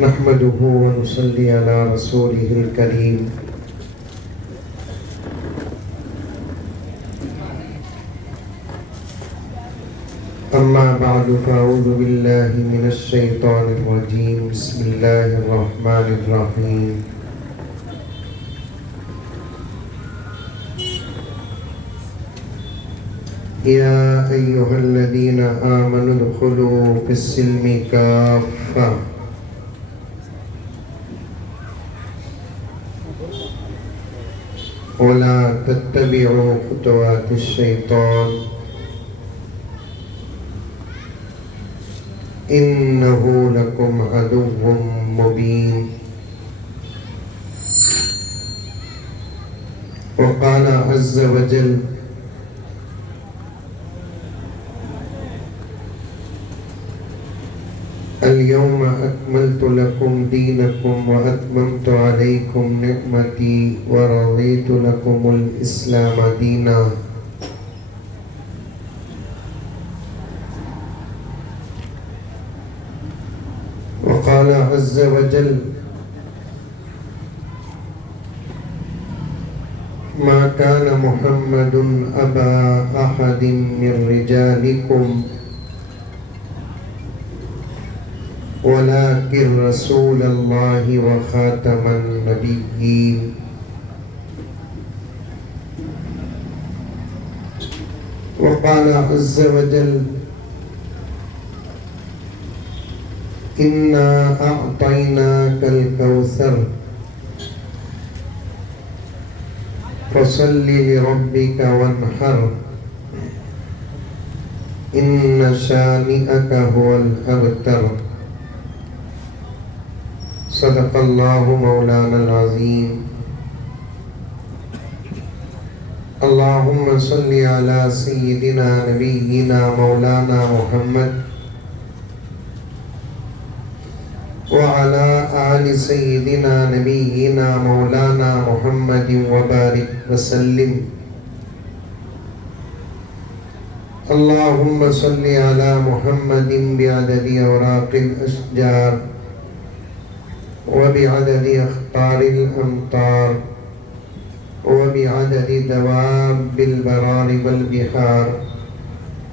نحمده ونصلي على رسوله الكريم أما بعد فأعوذ بالله من الشيطان الرجيم بسم الله الرحمن الرحيم يا أيها الذين آمنوا ادخلوا في السلم كافة ولا تتبعوا خطوات الشيطان إنه لكم عدو مبين وقال عز وجل اليوم أكملت لكم دينكم وأتممت عليكم نعمتي ورضيت لكم الإسلام دينا وقال عز وجل ما كان محمد أبا أحد من رجالكم ولكن رسول الله وخاتم النبيين وقال عز وجل إنا أعطيناك الكوثر فصل لربك وانحر إن شانئك هو الأبتر صدق الله مولانا العظيم اللهم صل على سيدنا نبينا مولانا محمد وعلى آل سيدنا نبينا مولانا محمد وبارك وسلم اللهم صل على محمد بعدد أوراق الأشجار وبعدد أخطار الأمطار وبعدد دواب البرار والبحار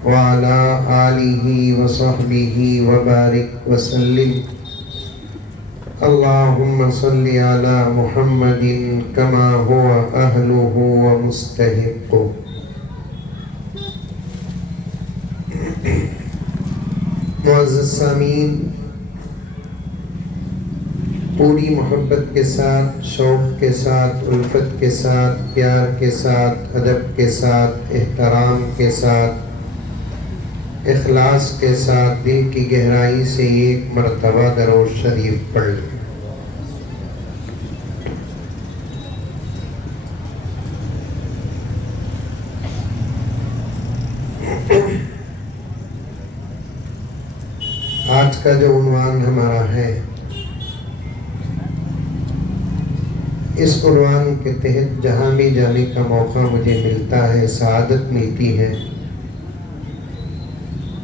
وعلى آله وصحبه وبارك وسلم اللهم صل على محمد كما هو أهله ومستحق معزز سامعین، پوری محبت کے ساتھ، شوق کے ساتھ، الفت کے ساتھ، پیار کے ساتھ، ادب کے ساتھ، احترام کے ساتھ، اخلاص کے ساتھ دل کی گہرائی سے ایک مرتبہ درود شریف پڑھ لیں۔ آج کا جو عنوان ہمارا ہے، اس عنوان کے تحت جہاں بھی جانے کا موقع مجھے ملتا ہے، سعادت ملتی ہے،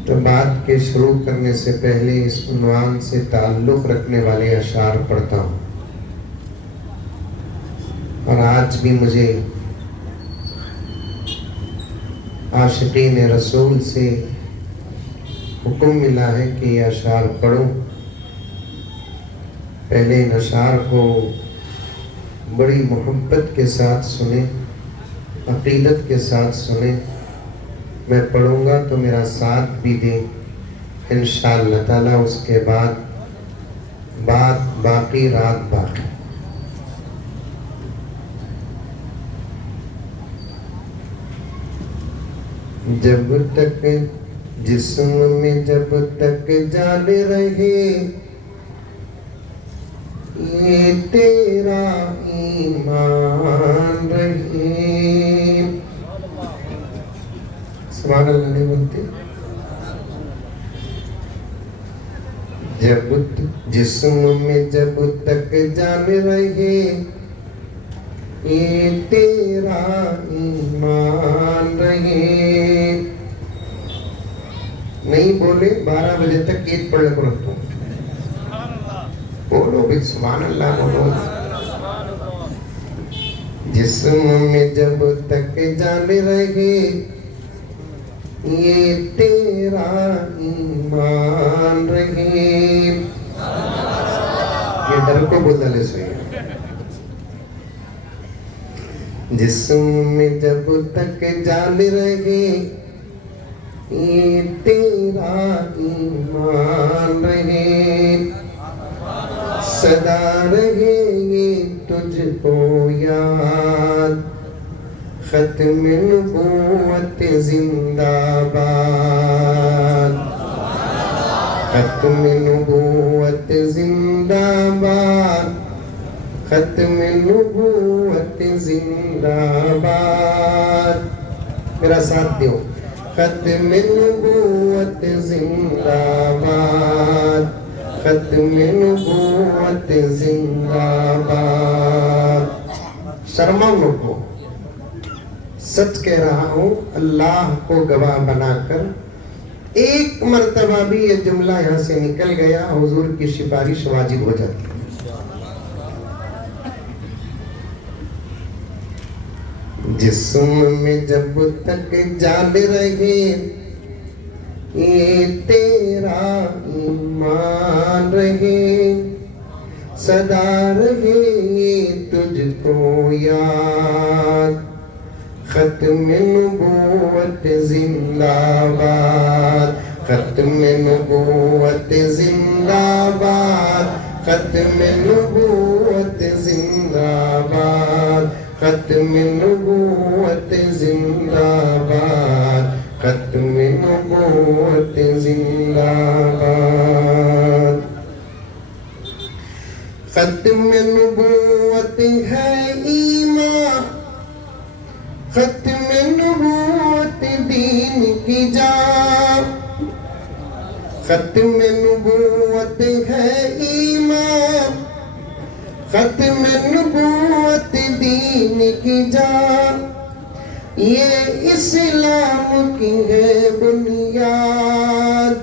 تو بات کے شروع کرنے سے پہلے اس عنوان سے تعلق رکھنے والے اشعار پڑھتا ہوں۔ اور آج بھی مجھے عاشقین رسول سے حکم ملا ہے کہ یہ اشعار پڑھوں۔ پہلے ان اشعار کو بڑی محبت کے ساتھ سنیں، عقیدت کے ساتھ سنیں۔ میں پڑھوں گا تو میرا ساتھ بھی دیں انشاءاللہ تعالی۔ اس کے بعد بات باقی، رات باقی۔ جب تک جسم میں جب تک جان رہے یہ تیرا ایمان رہے۔ سبحان اللہ نہیں بولتے؟ جب جسم میں جب تک جان رہے یہ تیرا ایمان رہے۔ نہیں بولے 12 بجے تک عید پڑھنے کو رکھتا ہوں۔ بولو بھی سبحان اللہ بولو. جسم میں جب تک جان رہے یہ تیرا ایمان رہے. یہ ڈر کو بولتا لے سوئی. جسم میں جب تک جان رہے یہ تیرا ایمان رہے. صدا رہے یہ تجھ کو یاد. ختم نبوت زندہ باد. ختم نبوت زندہ باد. ختم نبوت زندہ باد. میرا ساتھ دیو. ختم نبوت زندہ باد. ختم نبوت زندہ باد. شرماؤ نکو. سچ کہہ رہا ہوں اللہ کو گواہ بنا کر ایک مرتبہ بھی یہ جملہ یہاں سے نکل گیا حضور کی سفارش واجب ہو جاتی. جسم میں جب تک جان رہے یہ تیرا ایمان رہے. صدا رہے یہ تجھ کو یاد. ختم نبوت زندہ باد. ختم نبوت زندہ باد. ختم نبوت زندہ باد. ختم نبوت زندہ باد. ختم نبوت زندہ باد. ختم نبوت ہے ایمان. ختم نبوت دین کی جان. ختم نبوت ہے ایمان. ختم نبوت دین کی جان. یہ اسلام کی ہے بنیاد.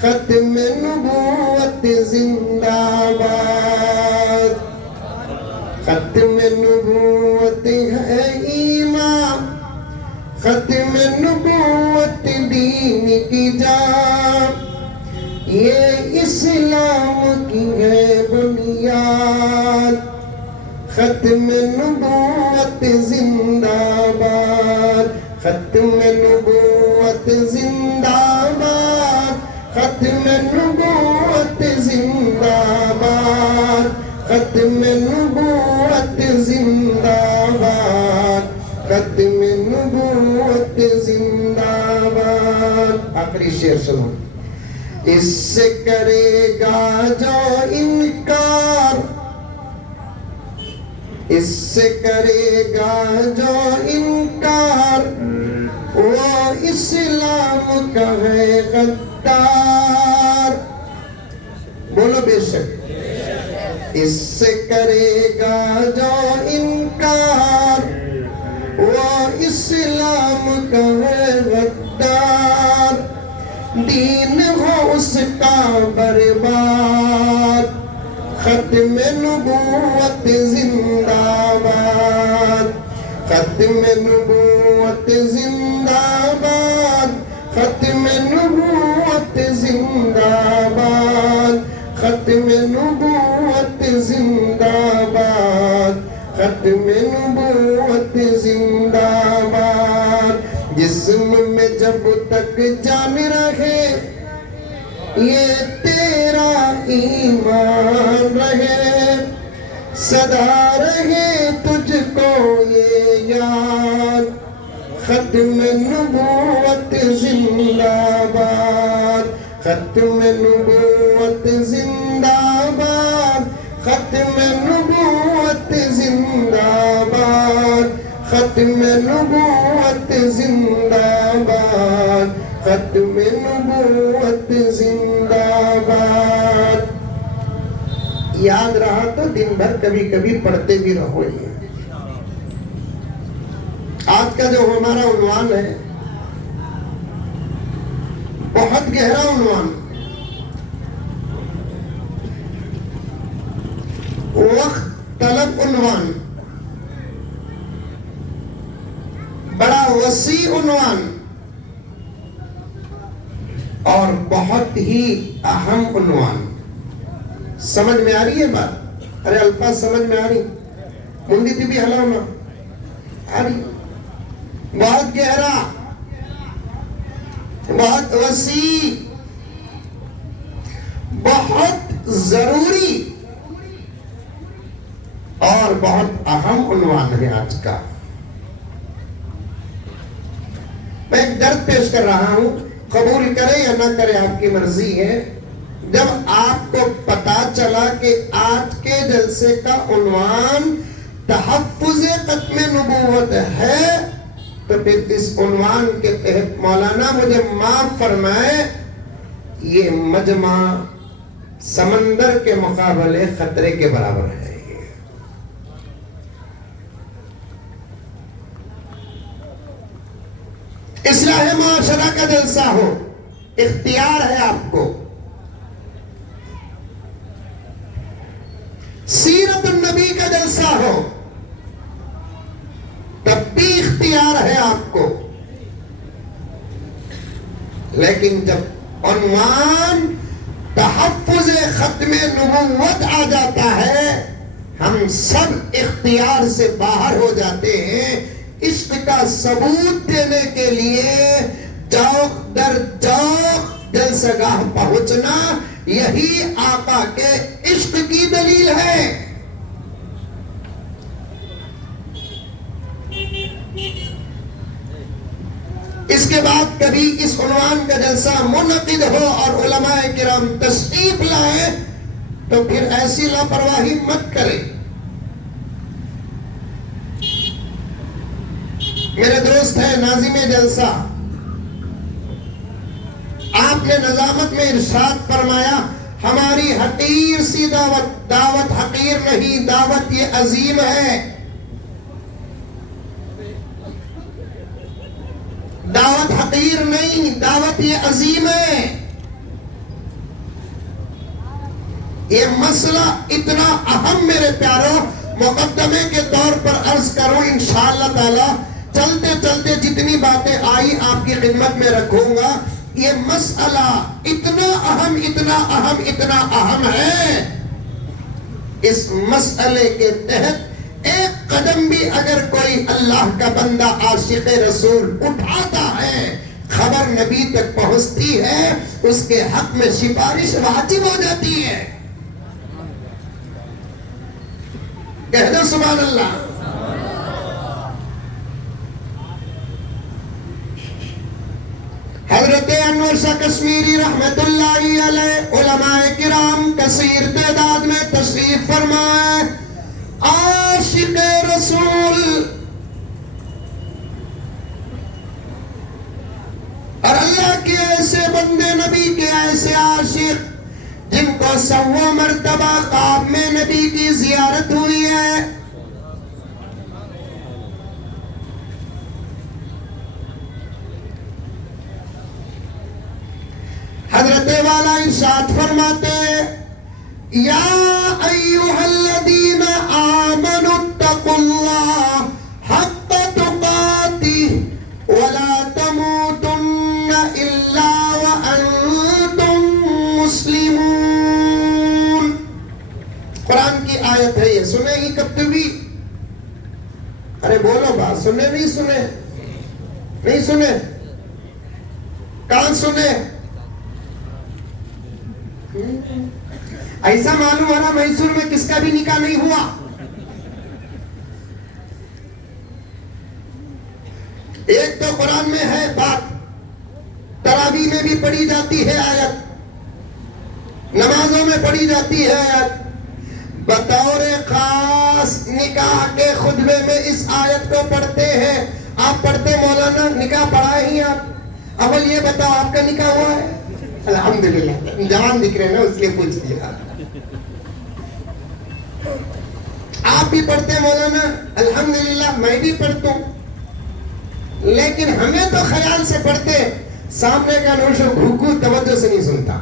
ختم نبوت زندہ باد. ختم نبوت ہے ایمان. ختم نبوت دین کی جان. یہ اسلام کی ہے بنیاد. ختم نبوت زندہ باد. ختم نبوت زندہ باد. ختم نبوت زندہ باد. ختم نبوت زندہ باد. ختم نبوت زندہ باد. آخری شعر سنو. اس سے کرے گا جو انکار. اس سے کرے گا جو انکار وہ اسلام کا ہے غدار. بولو بے شک. اس سے کرے گا جو انکار وہ اسلام کا ہے غدار. دین ہو اس کا برباد. ختم نبوت زندہ باد. ختم نبوت زندہ باد. ختم نبوت زندہ باد. ختم نبوت زندہ باد. ختم نبوت زندہ باد. جسم میں جب تک جان رہے یہ تیرا ایمان رہے. صدا رہے تجھ کو یہ یاد. ختم نبوت زندہ باد. ختم نبوت زندہ باد. ختم نبوت زندہ باد. ختم نبوت زندہ باد. ختم نبوت زندہ باد. یاد رہا تو دن بھر کبھی کبھی پڑھتے بھی رہو. یہ آج کا جو ہمارا عنوان ہے بہت گہرا عنوان. وقت طلب عنوان، بڑا وسیع عنوان اور بہت ہی اہم عنوان. سمجھ میں آ رہی ہے بات؟ ارے الفاظ سمجھ میں آ رہی؟ مندی تھی بھی ہلا ہونا آ رہی؟ بہت گہرا، بہت وسیع، بہت ضروری اور بہت اہم عنوان ہے آج کا. میں ایک درد پیش کر رہا ہوں، قبول کرے یا نہ کرے آپ کی مرضی ہے. جب آپ کو پتا چلا کہ آج کے جلسے کا عنوان تحفظ ختم نبوت ہے، تو پھر اس عنوان کے تحت مولانا مجھے معاف فرمائے، یہ مجمع سمندر کے مقابلے خطرے کے برابر ہے. اصلاح معاشرہ کا جلسہ ہو، اختیار ہے آپ کو. سیرت النبی کا جلسہ ہو، تب بھی اختیار ہے آپ کو. لیکن جب عنوان تحفظ ختم نبوت آ جاتا ہے، ہم سب اختیار سے باہر ہو جاتے ہیں. عشق کا ثبوت دینے کے لیے جوق در جوق جلسہ گاہ پہنچنا، یہی آقا کے عشق کی دلیل ہے. اس کے بعد کبھی اس عنوان کا جلسہ منعقد ہو اور علماء کرام تشریف لائیں تو پھر ایسی لاپرواہی مت کریں. میرے دوست ہے ناظم جلسہ، آپ نے نظامت میں ارشاد فرمایا، ہماری حقیر سی دعوت، دعوت حقیر نہیں، دعوت یہ عظیم ہے. دعوت حقیر نہیں، دعوت یہ عظیم ہے. یہ مسئلہ اتنا اہم میرے پیاروں، مقدمے کے طور پر عرض کروں انشاءاللہ تعالی. چلتے چلتے جتنی باتیں آئی آپ کی خدمت میں رکھوں گا. یہ مسئلہ اتنا اہم، اتنا اہم، اتنا اہم ہے، اس مسئلے کے تحت ایک قدم بھی اگر کوئی اللہ کا بندہ عاشق رسول اٹھاتا ہے، خبر نبی تک پہنچتی ہے، اس کے حق میں سفارش واجب ہو جاتی ہے. کہہ دو سبحان اللہ. حضرت انور شاہ کشمیری رحمت اللہ علیہ، علماء کرام کثیر تعداد میں تشریف فرمائے. عاشق رسول اور اللہ کے ایسے بندے، نبی کے ایسے عاشق جن کو 100 مرتبہ خواب میں نبی کی زیارت ہوئی ہے. حضرت والا ارشاد فرماتے، یا ایھا الذین آمنوا اتقوا اللہ حق تقاتہ ولا تموتن الا وانتم مسلمون. قرآن کی آیت ہے یہ، سنے گی کب بھی؟ ارے بولو بات، سنے نہیں سنے؟ نہیں سنے؟ کہاں سنے؟ ایسا معلوم ہو رہا میسور میں کس کا بھی نکاح نہیں ہوا. ایک تو قرآن میں ہے بات، تراویح میں بھی پڑھی جاتی ہے آیت، نمازوں میں پڑھی جاتی ہے آیت. بطور خاص نکاح کے خطبے میں اس آیت کو پڑھتے ہیں. آپ پڑھتے مولانا نکاح پڑھا ہی آپ؟ اول یہ بتاؤ آپ کا نکاح ہوا ہے؟ الحمدللہ، جوان دکھ رہے نا اس لیے پوچھ لیا. آپ بھی پڑھتے مولانا؟ الحمدللہ میں بھی پڑھتا ہوں. لیکن ہمیں تو خیال سے پڑھتے، سامنے کا نوش و بھوکو توجہ سے نہیں سنتا.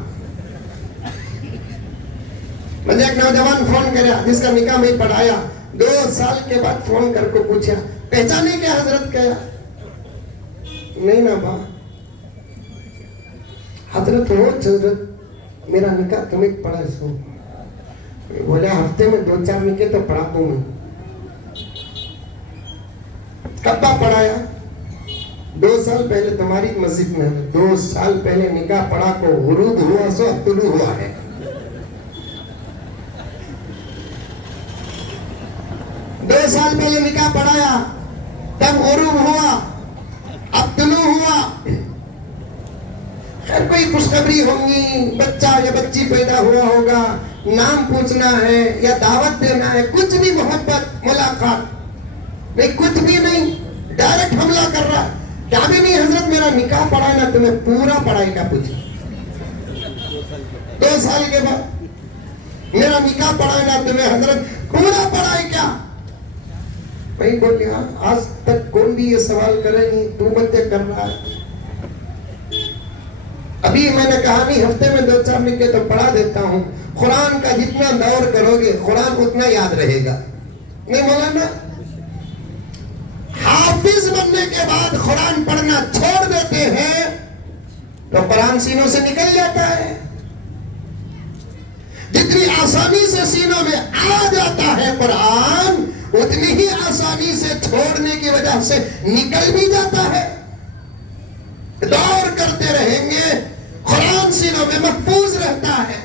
مجھے ایک نوجوان فون کریا جس کا نکاح میں پڑھایا, 2 سال کے بعد فون کر کو پوچھا پہچانے کیا حضرت کیا؟ نہیں نا با حضرت ہو حضرت میرا نکاح تمہیں پڑھا سو. بولے ہفتے میں 2-4 نکاح تو پڑھا دوں میں. کب پڑھایا؟ 2 سال پہلے تمہاری مسجد میں. 2 سال پہلے نکاح پڑھا کو غروب ہوا سو طلوع ہوا ہے. 2 سال پہلے نکاح پڑھایا تب غروب ہوا اب طلوع ہوا. خیر کوئی خوشخبری ہوں گی, بچہ یا بچی پیدا ہوا ہوگا, نام پوچھنا ہے یا دعوت دینا ہے, کچھ بھی محبت ملاقات نہیں, کچھ بھی نہیں, ڈائریکٹ حملہ کر رہا. کیا بھی نہیں حضرت میرا نکاح پڑھائے نا تمہیں پورا پڑھائی کا پوچھا. 2 سال کے بعد میرا نکاح پڑھائے نا تمہیں حضرت پورا پڑھائی کیا؟ بھائی بولے آج تک کون بھی یہ سوال کرے نہیں, تو بندے کر رہا ہے. ابھی میں نے کہا نہیں ہفتے میں 2-4 نکاح تو پڑھا دیتا ہوں. قرآن کا جتنا دور کرو گے قرآن اتنا یاد رہے گا. نہیں مولانا حافظ بننے کے بعد قرآن پڑھنا چھوڑ دیتے ہیں تو قرآن سینوں سے نکل جاتا ہے. جتنی آسانی سے سینوں میں آ جاتا ہے قرآن اتنی ہی آسانی سے چھوڑنے کی وجہ سے نکل بھی جاتا ہے. دور کرتے رہیں گے قرآن سینوں میں محفوظ رہتا ہے.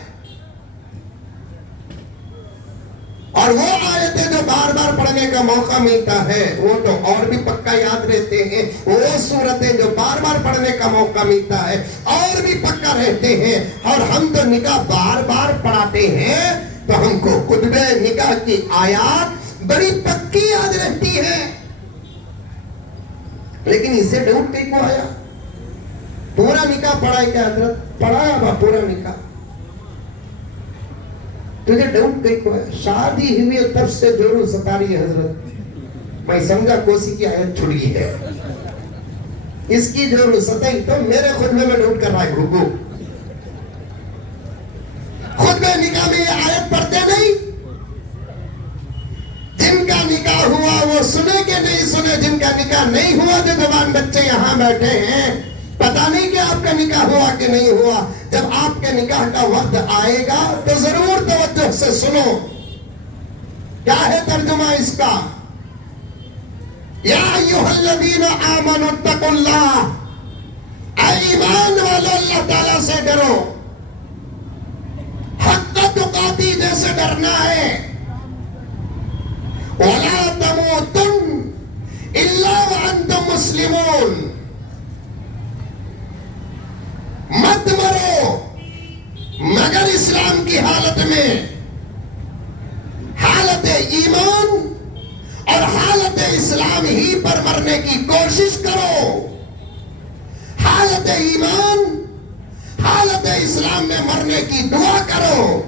اور وہ آیتیں جو بار بار پڑھنے کا موقع ملتا ہے وہ تو اور بھی پکا یاد رہتے ہیں. وہ سورتیں جو بار بار پڑھنے کا موقع ملتا ہے اور بھی پکا رہتے ہیں. اور ہم تو نکاح بار بار پڑھاتے ہیں تو ہم کو خطبہ نکاح کی آیات بڑی پکی یاد رہتی ہے. لیکن اسے ڈاؤٹ کہیں کو آیا پورا نکاح پڑھائے کیا حضرت؟ پڑھایا با پورا نکاح. تجھے ڈاؤٹ کہیں کو ہے شادی ہوئی تب سے جورو ستا رہی ہے حضرت. میں سمجھا کوسی کی آیت چھڑ گئی ہے, اس کی جورو ستائی تو میرے خطبے میں ڈاؤٹ کر رہا ہے. گھگو خطبہ نکاح میں یہ آیت پڑھتے نہیں. جن کا نکاح ہوا وہ سنے کہ نہیں سنے, جن کا نکاح نہیں ہوا جو جوان بچے یہاں بیٹھے ہیں پتا نہیں کہ آپ کا نکاح ہوا کہ نہیں ہوا. جب آپ کے نکاح کا وقت آئے گا تو ضرور توجہ سے سنو. کیا ہے ترجمہ اس کا؟ یا ایھا الذین آمنوا اتقوا اللہ, اے ایمان والو اللہ تعالیٰ سے ڈرو. حق تقاتی جیسے ڈرنا ہے. وَلَا تَمُوتُنَّ إِلَّا وَأَنْتُمْ مُسْلِمُونَ, مت مرو مگر اسلام کی حالت میں. حالت ایمان اور حالت اسلام ہی پر مرنے کی کوشش کرو. حالت ایمان حالت اسلام میں مرنے کی دعا کرو.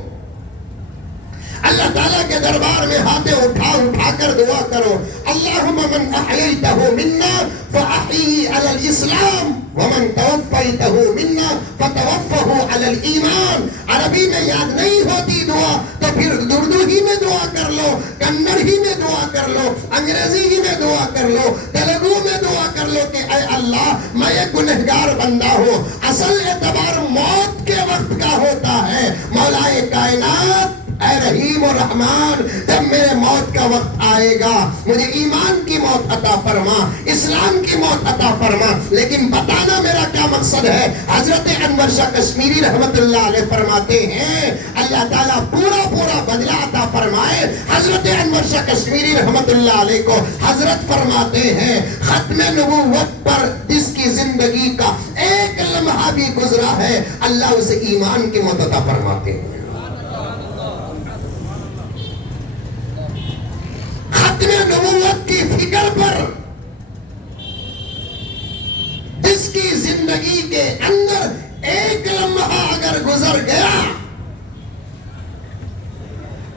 اللہ تعالیٰ کے دربار میں ہاتھیں اٹھا کر دعا کرو. اللہم من احییتہ منا فاحیہ علی الاسلام ومن توفیتہ منا فتوفہ علی الایمان. عربی میں یاد نہیں ہوتی دعا تو پھر اردو ہی میں دعا کر لو, کنڑ ہی میں دعا کر لو, انگریزی ہی میں دعا کر لو, تیلگو میں دعا کر لو کہ اے اللہ میں ایک گنہگار بندہ ہوں. اصل اعتبار موت کے وقت کا ہوتا ہے. مولا کائنات اے رحیم و رحمان, جب میرے موت کا وقت آئے گا مجھے ایمان کی موت عطا فرما, اسلام کی موت عطا فرما. لیکن بتانا میرا کیا مقصد ہے. حضرت انور شاہ کشمیری رحمت اللہ علیہ فرماتے ہیں اللہ تعالیٰ پورا بدلہ عطا فرمائے. حضرت انور شاہ کشمیری رحمت اللہ علیہ کو حضرت فرماتے ہیں ختم نبوت پر جس کی زندگی کا ایک لمحہ بھی گزرا ہے اللہ اسے ایمان کی موت عطا فرماتے ہیں. نبوت کی فکر پر جس کی زندگی کے اندر ایک لمحہ اگر گزر گیا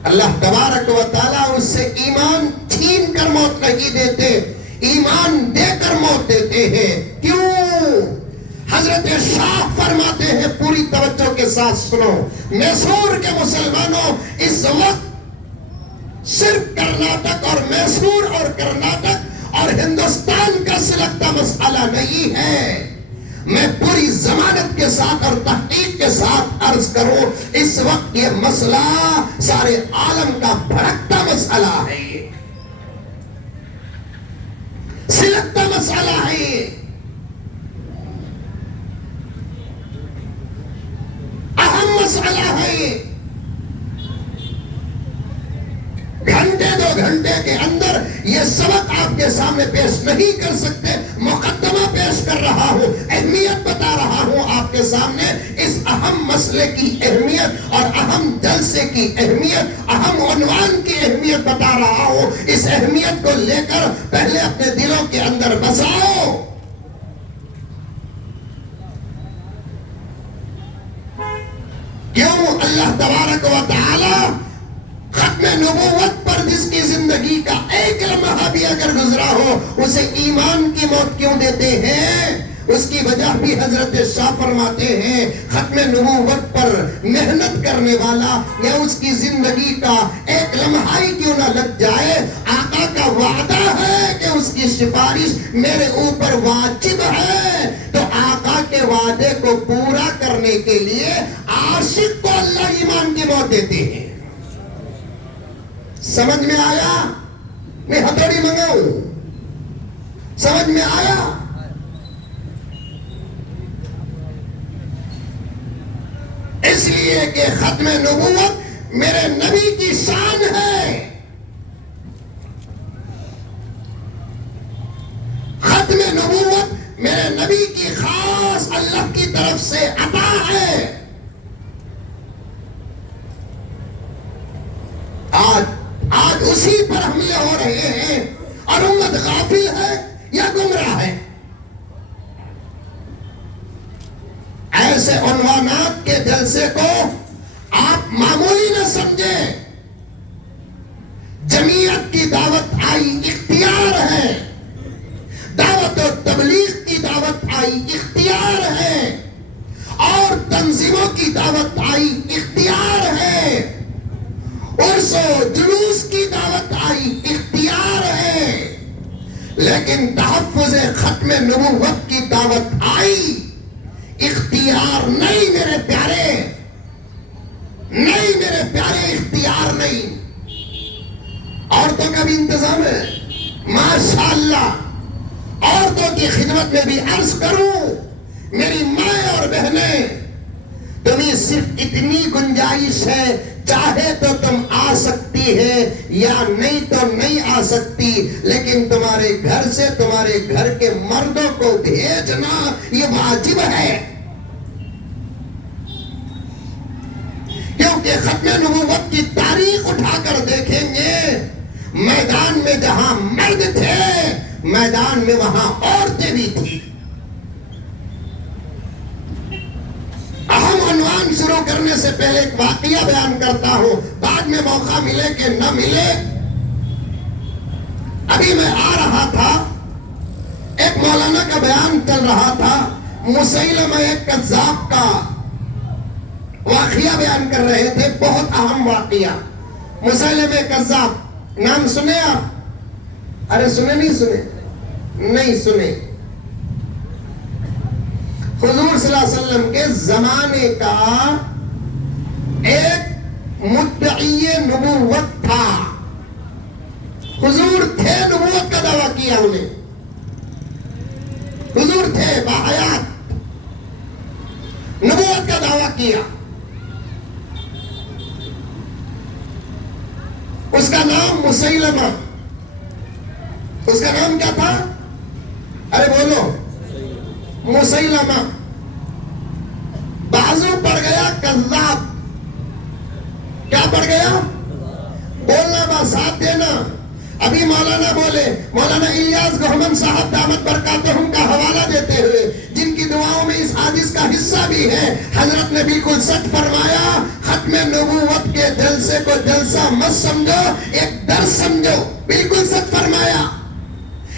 اللہ تبارک و تعالیٰ اس سے ایمان چھین کر موت نہیں دیتے, ایمان دے کر موت دیتے ہیں. کیوں؟ حضرت شاہ فرماتے ہیں، پوری توجہ کے ساتھ سنو، میسور کے مسلمانوں اس وقت صرف کرناٹک اور میسور اور کرناٹک اور ہندوستان کا سلگتا مسئلہ نہیں ہے۔ میں پوری ضمانت کے ساتھ اور تحقیق کے ساتھ عرض کروں، اس وقت یہ مسئلہ سارے عالم کا بھڑکتا مسئلہ ہے، یہ سلگتا مسئلہ ہے، یہ اہم مسئلہ ہے۔ گھنٹے دو گھنٹے کے اندر یہ سبق آپ کے سامنے پیش نہیں کر سکتے، مقدمہ پیش کر رہا ہوں، اہمیت بتا رہا ہوں آپ کے سامنے، اس اہم مسئلے کی اہمیت اور اہم جلسے کی اہمیت، اہم عنوان کی اہمیت بتا رہا ہوں۔ اس اہمیت کو لے کر پہلے اپنے دلوں کے اندر بساؤ۔ کیوں اللہ تبارک و تعالی ختم نبوت پر جس کی زندگی کا ایک لمحہ بھی اگر گزرا ہو اسے ایمان کی موت کیوں دیتے ہیں؟ اس کی وجہ بھی حضرت شاہ فرماتے ہیں، ختم نبوت پر محنت کرنے والا یا اس کی زندگی کا ایک لمحہ ہی کیوں نہ لگ جائے، آقا کا وعدہ ہے کہ اس کی سفارش میرے اوپر واجب ہے، تو آقا کے وعدے کو پورا کرنے کے لیے عاشق کو اللہ ایمان کی موت دیتے ہیں۔ سمجھ میں آیا؟ میں ہتھوڑی منگاؤں؟ سمجھ میں آیا؟ اس لیے کہ ختم نبوت میرے نبی کی شان ہے، ختم نبوت میرے نبی کی خاص اللہ کی طرف سے عطا ہے۔ آج اسی پر حملے ہو رہے ہیں اور امت غافل ہے یا گمراہ ہے۔ ایسے عنوانات کے جلسے کو آپ معمولی نہ سمجھیں، جمعیت کی دعوت آئی اختیار ہے، دعوت و تبلیغ کی دعوت آئی اختیار ہے، اور تنظیموں کی دعوت آئی اختیار ہے، عرس و جلوس کی دعوت آئی اختیار ہے، لیکن تحفظ ختم نبوت کی دعوت آئی اختیار نہیں میرے پیارے، نہیں میرے پیارے، اختیار نہیں۔ عورتوں کا بھی انتظام ہے ماشاءاللہ، عورتوں کی خدمت میں بھی عرض کروں، میری ماں اور بہنیں، تمہیں صرف اتنی گنجائش ہے، چاہے تو تم آ سکتی ہے یا نہیں تو نہیں آ سکتی، لیکن تمہارے گھر سے تمہارے گھر کے مردوں کو بھیجنا یہ واجب ہے، کیونکہ ختم نبوت کی تاریخ اٹھا کر دیکھیں گے، میدان میں جہاں مرد تھے میدان میں وہاں عورتیں بھی تھیں۔ اہم عنوان شروع کرنے سے پہلے ایک واقعہ بیان کرتا ہوں، بعد میں موقع ملے کہ نہ ملے۔ ابھی میں آ رہا تھا، ایک مولانا کا بیان چل رہا تھا، مسیلمہ کذاب کا واقعہ بیان کر رہے تھے، بہت اہم واقعہ۔ مسیلمہ کذاب نام سنے آپ؟ ارے سنے نہیں سنے؟ نہیں سنے۔ حضور صلی اللہ علیہ وسلم کے زمانے کا ایک مدعی نبوت تھا، حضور تھے، نبوت کا دعویٰ کیا انہیں، حضور تھے باحیات، نبوت کا دعویٰ کیا۔ اس کا نام مسیلمہ، اس کا نام کیا تھا؟ ارے بولو، مسیلمہ۔ بازو پڑ گیا کذاب، کیا پڑ گیا؟ بولنا با ساتھ دینا۔ ابھی مولانا بولے، مولانا الیاس گہمن صاحب دامت برکاتہم کا حوالہ دیتے ہوئے، جن کی دعاؤں میں اس حدیث کا حصہ بھی ہے، حضرت نے بالکل سچ فرمایا، ختم نبوت کے جلسے کو جلسہ مت سمجھو، ایک درس سمجھو، بالکل سچ فرمایا۔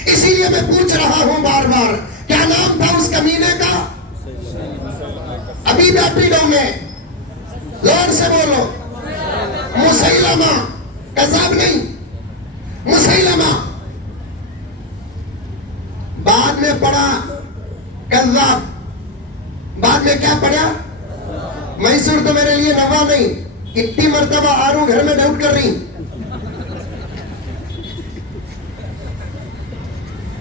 اسی لیے میں پوچھ رہا ہوں بار بار، کیا نام تھا اس کمینے کا؟ ابھی بیٹری ڈو میں زور سے بولو مسیلمہ، کذاب نہیں، مسیلمہ. بعد میں پڑھا کذاب، بعد میں کیا پڑھا؟ میسور تو میرے لیے نوا نہیں، کتنی مرتبہ آرو گھر میں ڈاؤٹ کر رہی.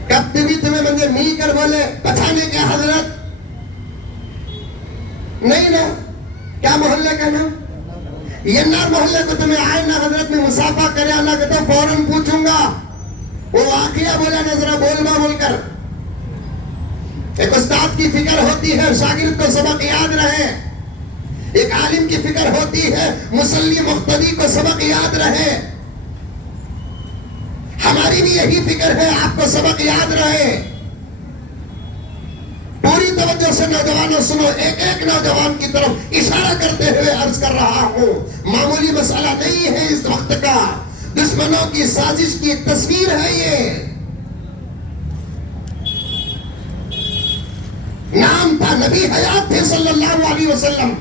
کب بھی تمہیں مجھے می کر بولے پچھانے کے حضرت نہیں نا، کیا محلے کا نام؟ ینار محلے کو تمہیں آئے نا حضرت میں مسافہ کرے آنا کہ تو فوراں پوچھوں گا وہ واقعہ بولا نظرہ بول کر. ایک استاد کی فکر ہوتی ہے شاگرد کو سبق یاد رہے، ایک عالم کی فکر ہوتی ہے مصلی مقتدی کو سبق یاد رہے. ہماری بھی یہی فکر ہے آپ کو سبق یاد رہے. پوری توجہ سے نوجوانوں سنو، ایک ایک نوجوان کی طرف اشارہ کرتے ہوئے عرض کر رہا ہوں، معمولی مسئلہ نہیں ہے اس وقت کا، دشمنوں کی سازش کی ایک تصویر ہے. یہ نام تھا، نبی حیات تھے صلی اللہ علیہ وسلم،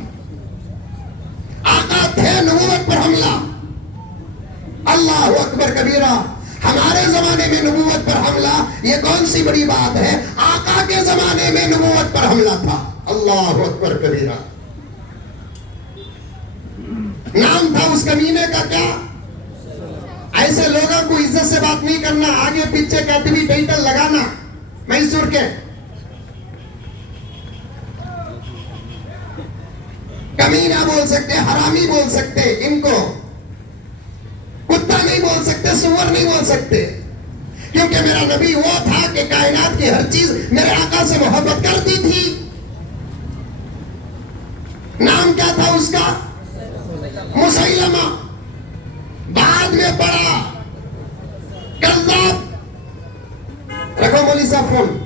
آقا تھے، نبوت پر حملہ. اللہ اکبر کبیرہ. ہمارے زمانے میں نبوت پر حملہ یہ کون سی بڑی بات ہے؟ آقا کے زمانے میں نبوت پر حملہ تھا. اللہ اکبر کبیرہ. نام تھا اس کمینے کا کیا؟ ایسے لوگوں کو عزت سے بات نہیں کرنا، آگے پیچھے کیٹوی ٹائٹل لگانا. میسور کے کمینہ بول سکتے، حرامی بول سکتے، ان کو کتا نہیں بول سکتے، سور نہیں بول سکتے، کیونکہ میرا نبی وہ تھا کہ کائنات کی ہر چیز میرے آقا سے محبت کرتی تھی. نام کیا تھا اس کا؟ مسیلمہ. بعد میں پڑھا کذاب. رکھو مولی صاحب فون.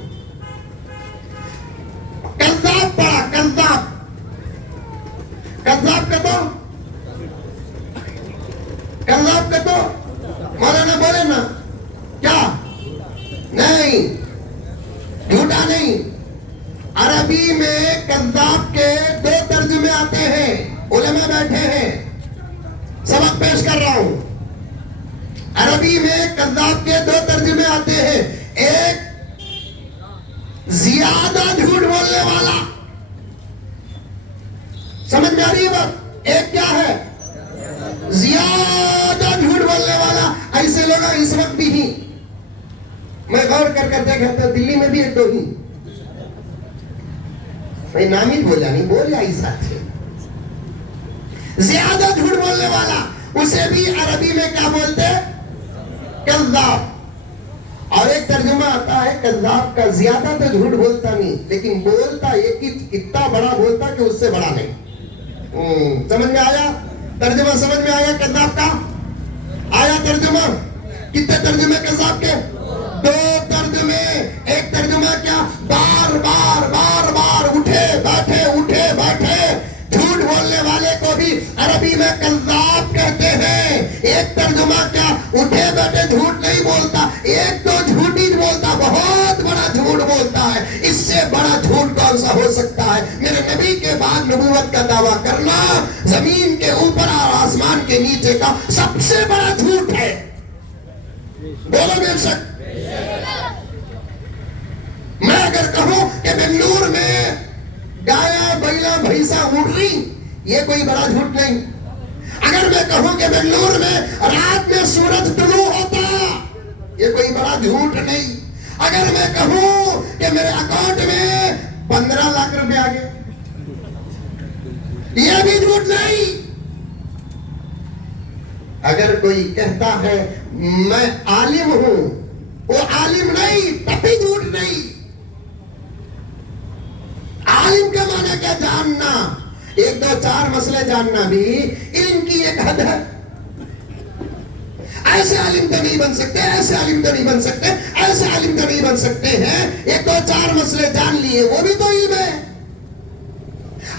کذاب پڑھا، کذاب. کذاب کا تو مولانا بولے نا کیا نہیں، جھوٹا نہیں. عربی میں کذاب کے دو ترجمے آتے ہیں، علماء بیٹھے ہیں، سبق پیش کر رہا ہوں. عربی میں کذاب کے دو ترجمے آتے ہیں، ایک زیادہ جھوٹ بولنے والا، سمجھ میں آ رہی ہے بات؟ ایک کیا ہے؟ زیادہ جھوٹ بولنے والا. ایسے لوگ اس وقت بھی ہی میں غور کر دیکھا تھا، دلی میں بھی ایک دو ہی، میں نام ہی بولا نہیں، بول یا ایسا تھے. زیادہ جھوٹ بولنے والا، اسے بھی عربی میں کیا بولتے؟ کذاب. اور ایک ترجمہ آتا ہے کذاب کا، زیادہ تو جھوٹ بولتا نہیں لیکن بولتا ایک ہی، اتنا بڑا بولتا کہ اس سے بڑا نہیں. سمجھ میں آیا ترجمہ؟ سمجھ میں آیا کذاب کا؟ آیا ترجمہ؟ کتنے ترجمے کذاب کے؟ دو ترجمے. ایک ترجمہ کیا؟ بار بار بار بار اٹھے بیٹھے جھوٹ بولنے والے کو بھی عربی میں کذاب کہتے ہیں. ایک ترجمہ کیا؟ اٹھے بیٹھے جھوٹ نہیں بولتا، ایک تو جھوٹ ہی بولتا، بہت بڑا جھوٹ بولتا ہے. اس سے بڑا جھوٹ کون سا ہو سکتا ہے؟ میرے نبی کے بعد نبوت کا دعویٰ کرنا زمین کے اوپر اور آسمان کے نیچے کا سب سے بڑا جھوٹ ہے. بولو بے شک. میں اگر کہوں کہ بنگلور میں گایا بیلا بھینسا اڑ رہی، یہ کوئی بڑا جھوٹ نہیں. اگر میں کہوں کہ بنگلور میں رات میں سورج طلوع ہوتا، یہ کوئی بڑا جھوٹ نہیں. اگر میں کہوں کہ میرے اکاؤنٹ میں 15 لاکھ روپے آ گئے، یہ بھی جھوٹ نہیں. اگر کوئی کہتا ہے میں عالم ہوں، وہ عالم نہیں، تب بھی جھوٹ نہیں. عالم کا معنی کیا؟ جاننا. ایک دو چار مسئلے جاننا بھی علم کی ایک حد ہے. ایسے عالم تو نہیں بن سکتے، ایسے عالم تو نہیں بن سکتے، ایسے عالم تو نہیں بن سکتے ہیں. ایک دو چار مسئلے جان لیے وہ بھی تو علم ہے.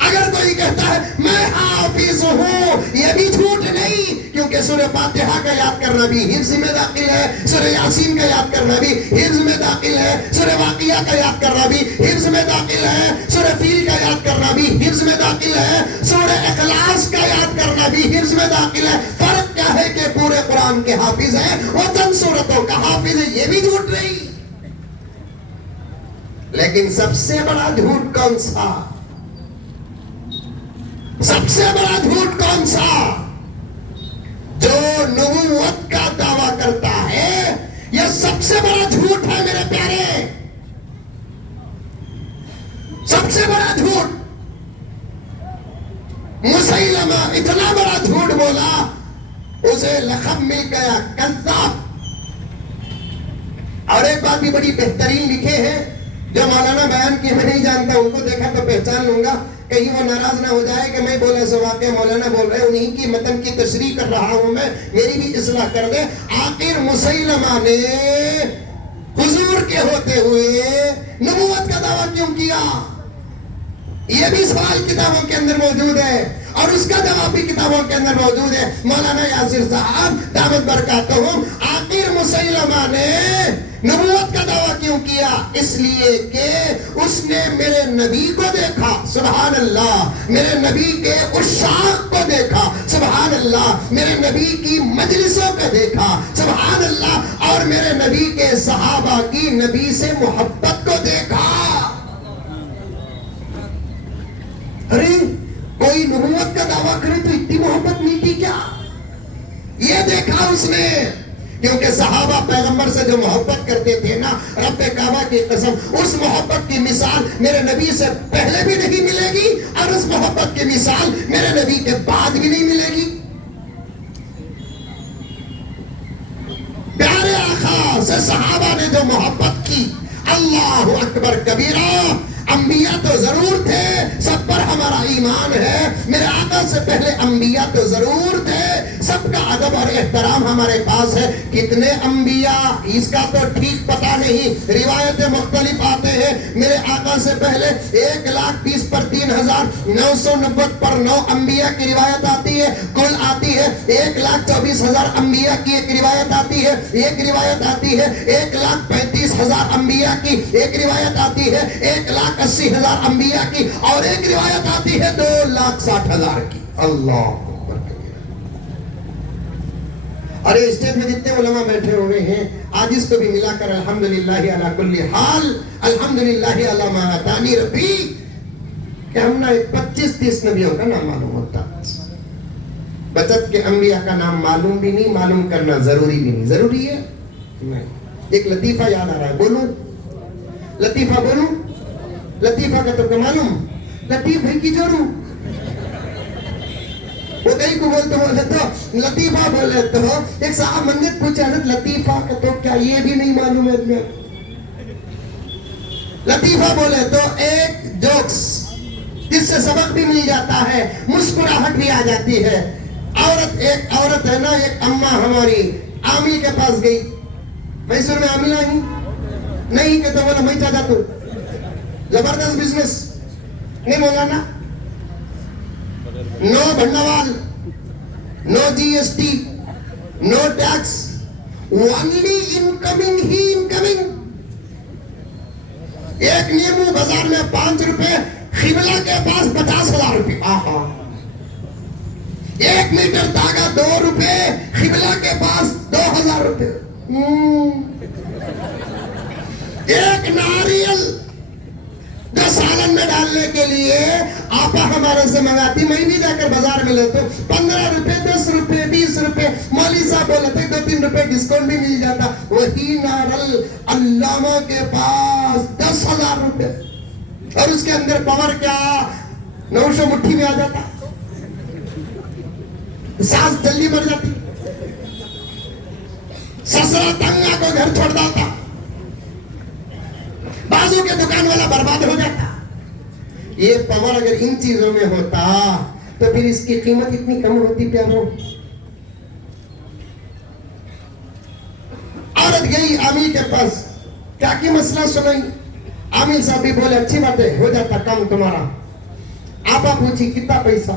اگر کوئی کہتا ہے میں حافظ ہوں، یہ بھی جھوٹ نہیں، کیونکہ کہ سورہ فاتحہ کا یاد کرنا بھی حفظ میں داخل ہے, سورہ یاسین کا یاد کرنا بھی حفظ میں داخل ہے, سورہ واقعہ کا یاد کرنا بھی حفظ میں داخل ہے, سورہ فیل کا یاد کرنا بھی حفظ میں داخل ہے, سورہ اخلاص کا یاد کرنا بھی حفظ میں داخل ہے. فرق کیا ہے کہ پورے قرآن کے حافظ ہیں, وہ چند سورتوں کا حافظ ہے, یہ بھی جھوٹ نہیں. لیکن سب سے بڑا جھوٹ کون سا؟ سب سے بڑا جھوٹ کون سا؟ جو نبوت کا دعویٰ کرتا ہے, یہ سب سے بڑا جھوٹ ہے میرے پیارے. سب سے بڑا جھوٹ. مسیلمہ اتنا بڑا جھوٹ بولا, اسے لقب مل گیا کذاب. اور ایک بات بھی بڑی بہترین لکھے ہیں جو مولانا بیان کی میں نہیں جانتا, ان کو دیکھا تو پہچان لوں گا, کہیں وہ ناراض نہ ہو جائے کہ میں بولا سو واقعہ مولانا بول رہے, انہیں کی متن کی تشریح کر رہا ہوں میں, میری بھی اصلاح کر دے. آخر مسیلمہ نے حضور کے ہوتے ہوئے نبوت کا دعویٰ کیوں کیا؟ یہ بھی سوال کتابوں کے اندر موجود ہے, اور اس کا جواب بھی کتابوں کے اندر موجود ہے. مولانا یاسر صاحب دعوت برکاتہم, آخر مسیلمہ نے نبوت کا دعویٰ کیوں کیا؟ اس لیے کہ اس نے میرے نبی کو دیکھا, سبحان اللہ, میرے نبی کے عشاق کو دیکھا, سبحان اللہ, میرے نبی کی مجلسوں کو دیکھا, سبحان اللہ, اور میرے نبی کے صحابہ کی نبی سے محبت کو دیکھا. ارے کوئی نبوت کا دعویٰ کرے تو اتنی محبت ملتی کیا؟ یہ دیکھا اس نے, کیونکہ صحابہ پیغمبر سے جو محبت کرتے تھے نا, رب کعبہ کی قسم, اس محبت کی مثال میرے نبی سے پہلے بھی نہیں ملے گی, اور اس محبت کی مثال میرے نبی کے بعد بھی نہیں ملے گی. پیارے آقا سے صحابہ نے جو محبت کی, اللہ اکبر کبیرہ. انبیاء تو ضرور تھے, سب پر ہمارا ایمان ہے, میرے آقا سے پہلے انبیاء تو ضرور تھے, سب کا ادب اور احترام ہمارے پاس ہے. کتنے انبیاء اس کا تو ٹھیک پتہ نہیں, روایتیں مختلف آتے ہیں. میرے آقا سے پہلے 1,20,000 پر 3,990 پر 9 انبیاء کی روایت آتی ہے, کل آتی ہے 1,24,000 انبیاء کی ایک روایت آتی ہے. ایک روایت آتی ہے 1,35,000 انبیاء کی, ایک روایت آتی ہے 1,80,000 انبیاء کی, اور ایک روایت آتی ہے 2,60,000 کی. اللہ اکبر. اور یہ اسٹیج میں جتنے علماء بیٹھے ہوئے ہیں, آج اس کو بھی ملا کر الحمدللہ علی کل حال, الحمدللہ علی ما عطانی ربی, کہ ہم نے 25-30 نبیوں کا نام معلوم ہوتا, بچت کے انبیاء کا نام معلوم بھی نہیں, معلوم کرنا ضروری بھی نہیں. ضروری ہے نہیں. ایک لطیفہ یاد آ رہا ہے, بولوں لطیفہ, بولوں لطیفہ کا تو معلوم, لطیف بھائی کی جوروں, وہ کہیں کو بولتے تو لطیفہ بول لیتے ہو. ایک صاحب منت پوچھا, حضرت لطیفہ کا تو کیا یہ بھی نہیں معلوم ہے؟ لطیفہ بولے تو ایک جوکس جس سے سبق بھی مل جاتا ہے, مسکراہٹ بھی آ جاتی ہے. ایک عورت ہے نا, ایک اماں ہماری عامل کے پاس گئی. میسور میں عامل آئی نہیں کہ تو بولا میں چاہتا تو زبردست بزنس نہیں مولانا, نو بھنڈوال, no G S T, no tax, only incoming ہی انکمنگ. ایک نیمو بازار میں 5 روپے, قبلہ کے پاس 50,000 روپے. آہا. 1 میٹر دھاگا 2 روپے, قبلہ کے پاس 2,000 روپے. ایک ناریل جو سالن میں ڈالنے کے لیے آپا ہمارے سے منگاتی, میں بھی جا کر بازار میں لیتا ہوں, 15 روپے, 10 روپے, 20 روپے. مولوی صاحب بولے تھے 2-3 روپے ڈسکاؤنٹ بھی مل جاتا. وہی نارل علامہ کے پاس 10,000 روپے, اور اس کے اندر پاور کیا, 900 مٹھی میں آ جاتا, سانس جلدی مر جاتی, سسرا تنگا کو گھر چھوڑ جاتا, بازو کے دکان والا برباد ہو جاتا. یہ پاور اگر ان چیزوں میں ہوتا تو پھر اس کی قیمت اتنی کم ہوتی پیاروں. عورت گئی عامل کے پاس, کیا کی مسئلہ سنائی. عامل صاحب بھی بولے اچھی بات ہے, ہو جاتا کام تمہارا. آپا پوچھی کتنا پیسہ.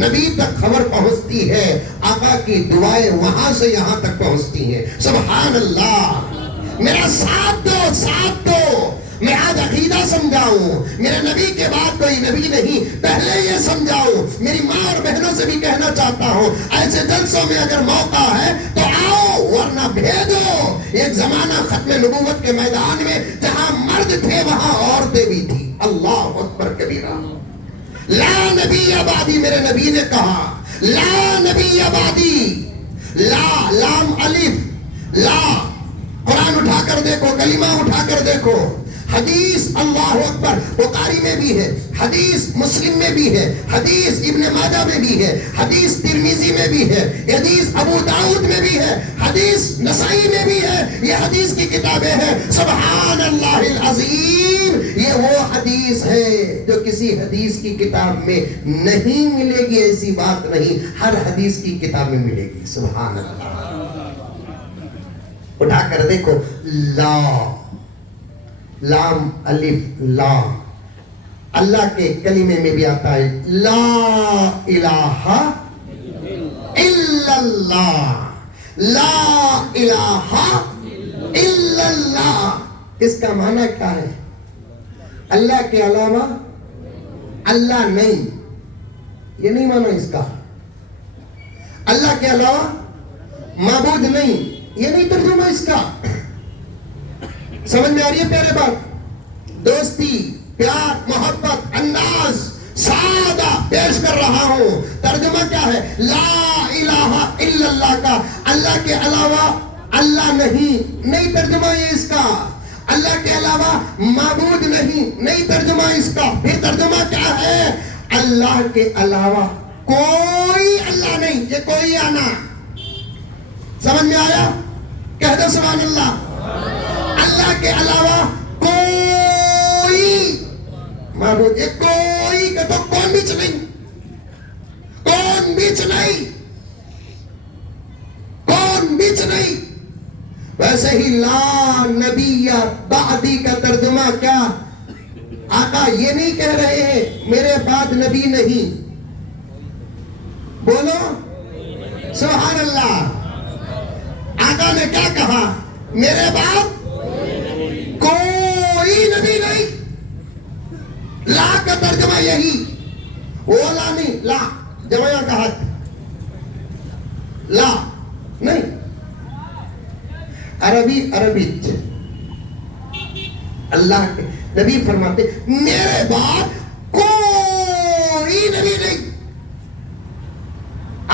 نبی تک خبر پہنچتی ہے، آقا کی دعائیں وہاں سے یہاں تک پہنچتی ہیں. سبحان اللہ. میرا ساتھ دو، ساتھ دو. میں آج عقیدہ سمجھاؤں، میرے نبی کے بعد کوئی نبی نہیں، پہلے یہ سمجھاؤں. میری ماں اور بہنوں سے بھی کہنا چاہتا ہوں، ایسے جلسوں میں اگر موقع ہے تو آؤ، ورنہ بھیجو. ایک زمانہ ختم نبوت کے میدان میں جہاں مرد تھے وہاں عورتیں بھی تھی. اللہ اکبر کبیرہ. لا نبی آبادی، میرے نبی نے کہا لا نبی آبادی. لا، لام الف، لا. قرآن اٹھا کر دیکھو، کلمہ اٹھا کر دیکھو. حدیث اللہ اکبر بخاری میں بھی ہے، حدیث مسلم میں بھی ہے، حدیث ابن ماجہ میں بھی ہے، حدیث ترمذی میں بھی ہے، حدیث ابو داؤد میں بھی ہے، حدیث نسائی میں بھی ہے. یہ حدیث کی کتابیں ہیں. سبحان اللہ العظیم. یہ وہ حدیث ہے جو کسی حدیث کی کتاب میں نہیں ملے گی، ایسی بات نہیں، ہر حدیث کی کتاب میں ملے گی. سبحان اللہ. اٹھا کر دیکھو، لا، لام الف لا. اللہ کے کلمے میں بھی آتا ہے لا الہ الا اللہ. لا الہ الا اللہ. اس کا معنی کیا ہے؟ اللہ کے علاوہ اللہ نہیں. یہ نہیں معنی اس کا. اللہ کے علاوہ معبود نہیں، یہ نہیں ترجمہ اس کا. سمجھ میں آ رہی ہے پیارے بات؟ دوستی، پیار، محبت، انداز سادہ پیش کر رہا ہوں. ترجمہ کیا ہے؟ لا الہ الا اللہ کا اللہ کے علاوہ اللہ نہیں، نہیں ترجمہ یہ اس کا. اللہ کے علاوہ معبود نہیں، نہیں ترجمہ اس کا. پھر ترجمہ کیا ہے؟ اللہ کے علاوہ کوئی اللہ نہیں. یہ کوئی آنا سمجھ میں آیا؟ کہہ دو سبحان اللہ. اللہ کے علاوہ کوئی معبود، یہ کوئی کہ تو کون بیچ نہیں، کون بیچ نہیں، کون بیچ نہیں. ویسے ہی لا نبی بعدی کا ترجمہ کیا؟ آقا یہ نہیں کہہ رہے ہیں میرے بعد نبی نہیں. بولو سبحان اللہ. آقا نے کیا کہا؟ میرے بعد کوئی نبی نہیں. لا کا ترجمہ یہی، وہ لا نہیں، لا جمعہ کا حد، لا نہیں. عربی اللہ کے نبی فرماتے میرے بعد کوئی نبی نہیں.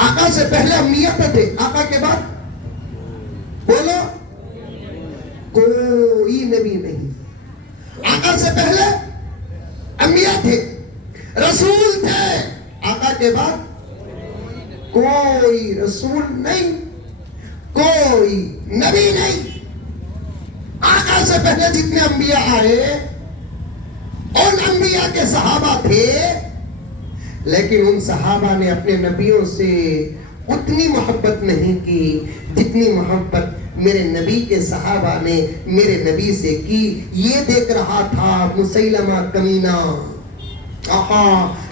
آقا سے پہلے انبیاء تھے، آقا کے بعد بولو کوئی نبی نہیں. آقا سے پہلے انبیاء تھے، رسول تھے، آقا کے بعد کوئی رسول نہیں، کوئی نبی نہیں. آقا سے پہلے جتنے انبیاء آئے ان انبیاء کے صحابہ تھے، لیکن ان صحابہ نے اپنے نبیوں سے اتنی محبت نہیں کی جتنی محبت میرے نبی کے صحابہ نے میرے نبی سے کی. یہ دیکھ رہا تھا مسیلمہ کمینہ، آقا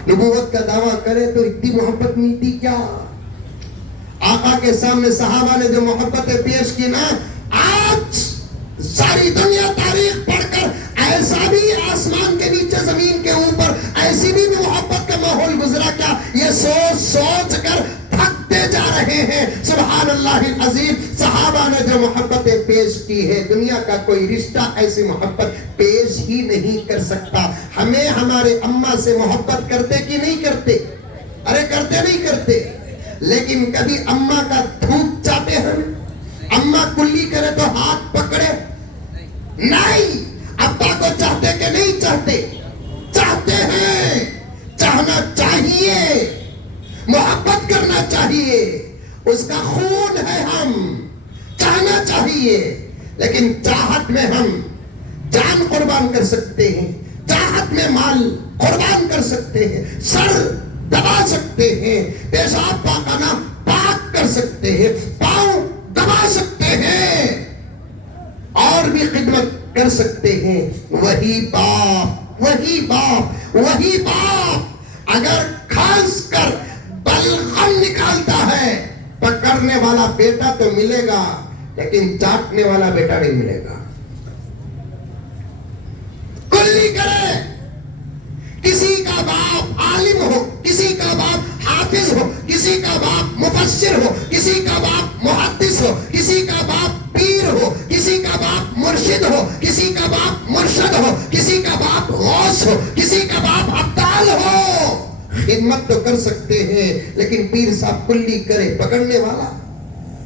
نبوت کا دعویٰ کرے تو اتنی محبت ملتی کیا. آقا کے سامنے صحابہ نے جو محبتیں پیش کی نا، آج ساری دنیا تاریخ پڑھ کر ایسا بھی آسمان کے نیچے زمین کے اوپر ایسی بھی محبت کا ماحول گزرا کیا، یہ سوچ سوچ کر تھکتے جا رہے ہیں. سبحان اللہ العظیم. صحابہ نے جو محبتیں پیش کی ہے، دنیا کا کوئی رشتہ ایسی محبت پیش ہی نہیں کر سکتا. ہمیں ہمارے اماں سے محبت کرتے کہ نہیں کرتے؟ ارے کرتے نہیں کرتے؟ لیکن کبھی اماں کا دھوپ چاہتے ہیں؟ اماں کلی کرے تو ہاتھ پکڑے نہیں. ابا کو چاہتے کہ نہیں چاہتے؟ چاہتے ہیں. چاہنا چاہیے، محبت کرنا چاہیے، اس کا خون ہے. ہم چاہنا چاہیے، لیکن چاہت میں ہم جان قربان کر سکتے ہیں، چاہت میں مال قربان کر سکتے ہیں، سر دبا سکتے ہیں، پیشاب پاخانہ پاک کر سکتے ہیں، پاؤں دبا سکتے ہیں، اور بھی خدمت کر سکتے ہیں. وہی باپ اگر خاص کر والا بیٹا تو ملے گا لیکن چاٹنے والا بیٹا نہیں ملے گا. کلی کرے. کسی کا باپ عالم ہو, کسی کا باپ حافظ ہو, کسی کا باپ مفسر ہو, کسی کا باپ محدث ہو, کسی کا باپ پیر ہو, کسی کا باپ مرشد ہو, کسی کا باپ مرشد ہو, کسی کا باپ غوث ہو, کسی کا باپ ابدال ہو. خدمت تو کر سکتے ہیں لیکن پیر صاحب کلی کرے پکڑنے والا,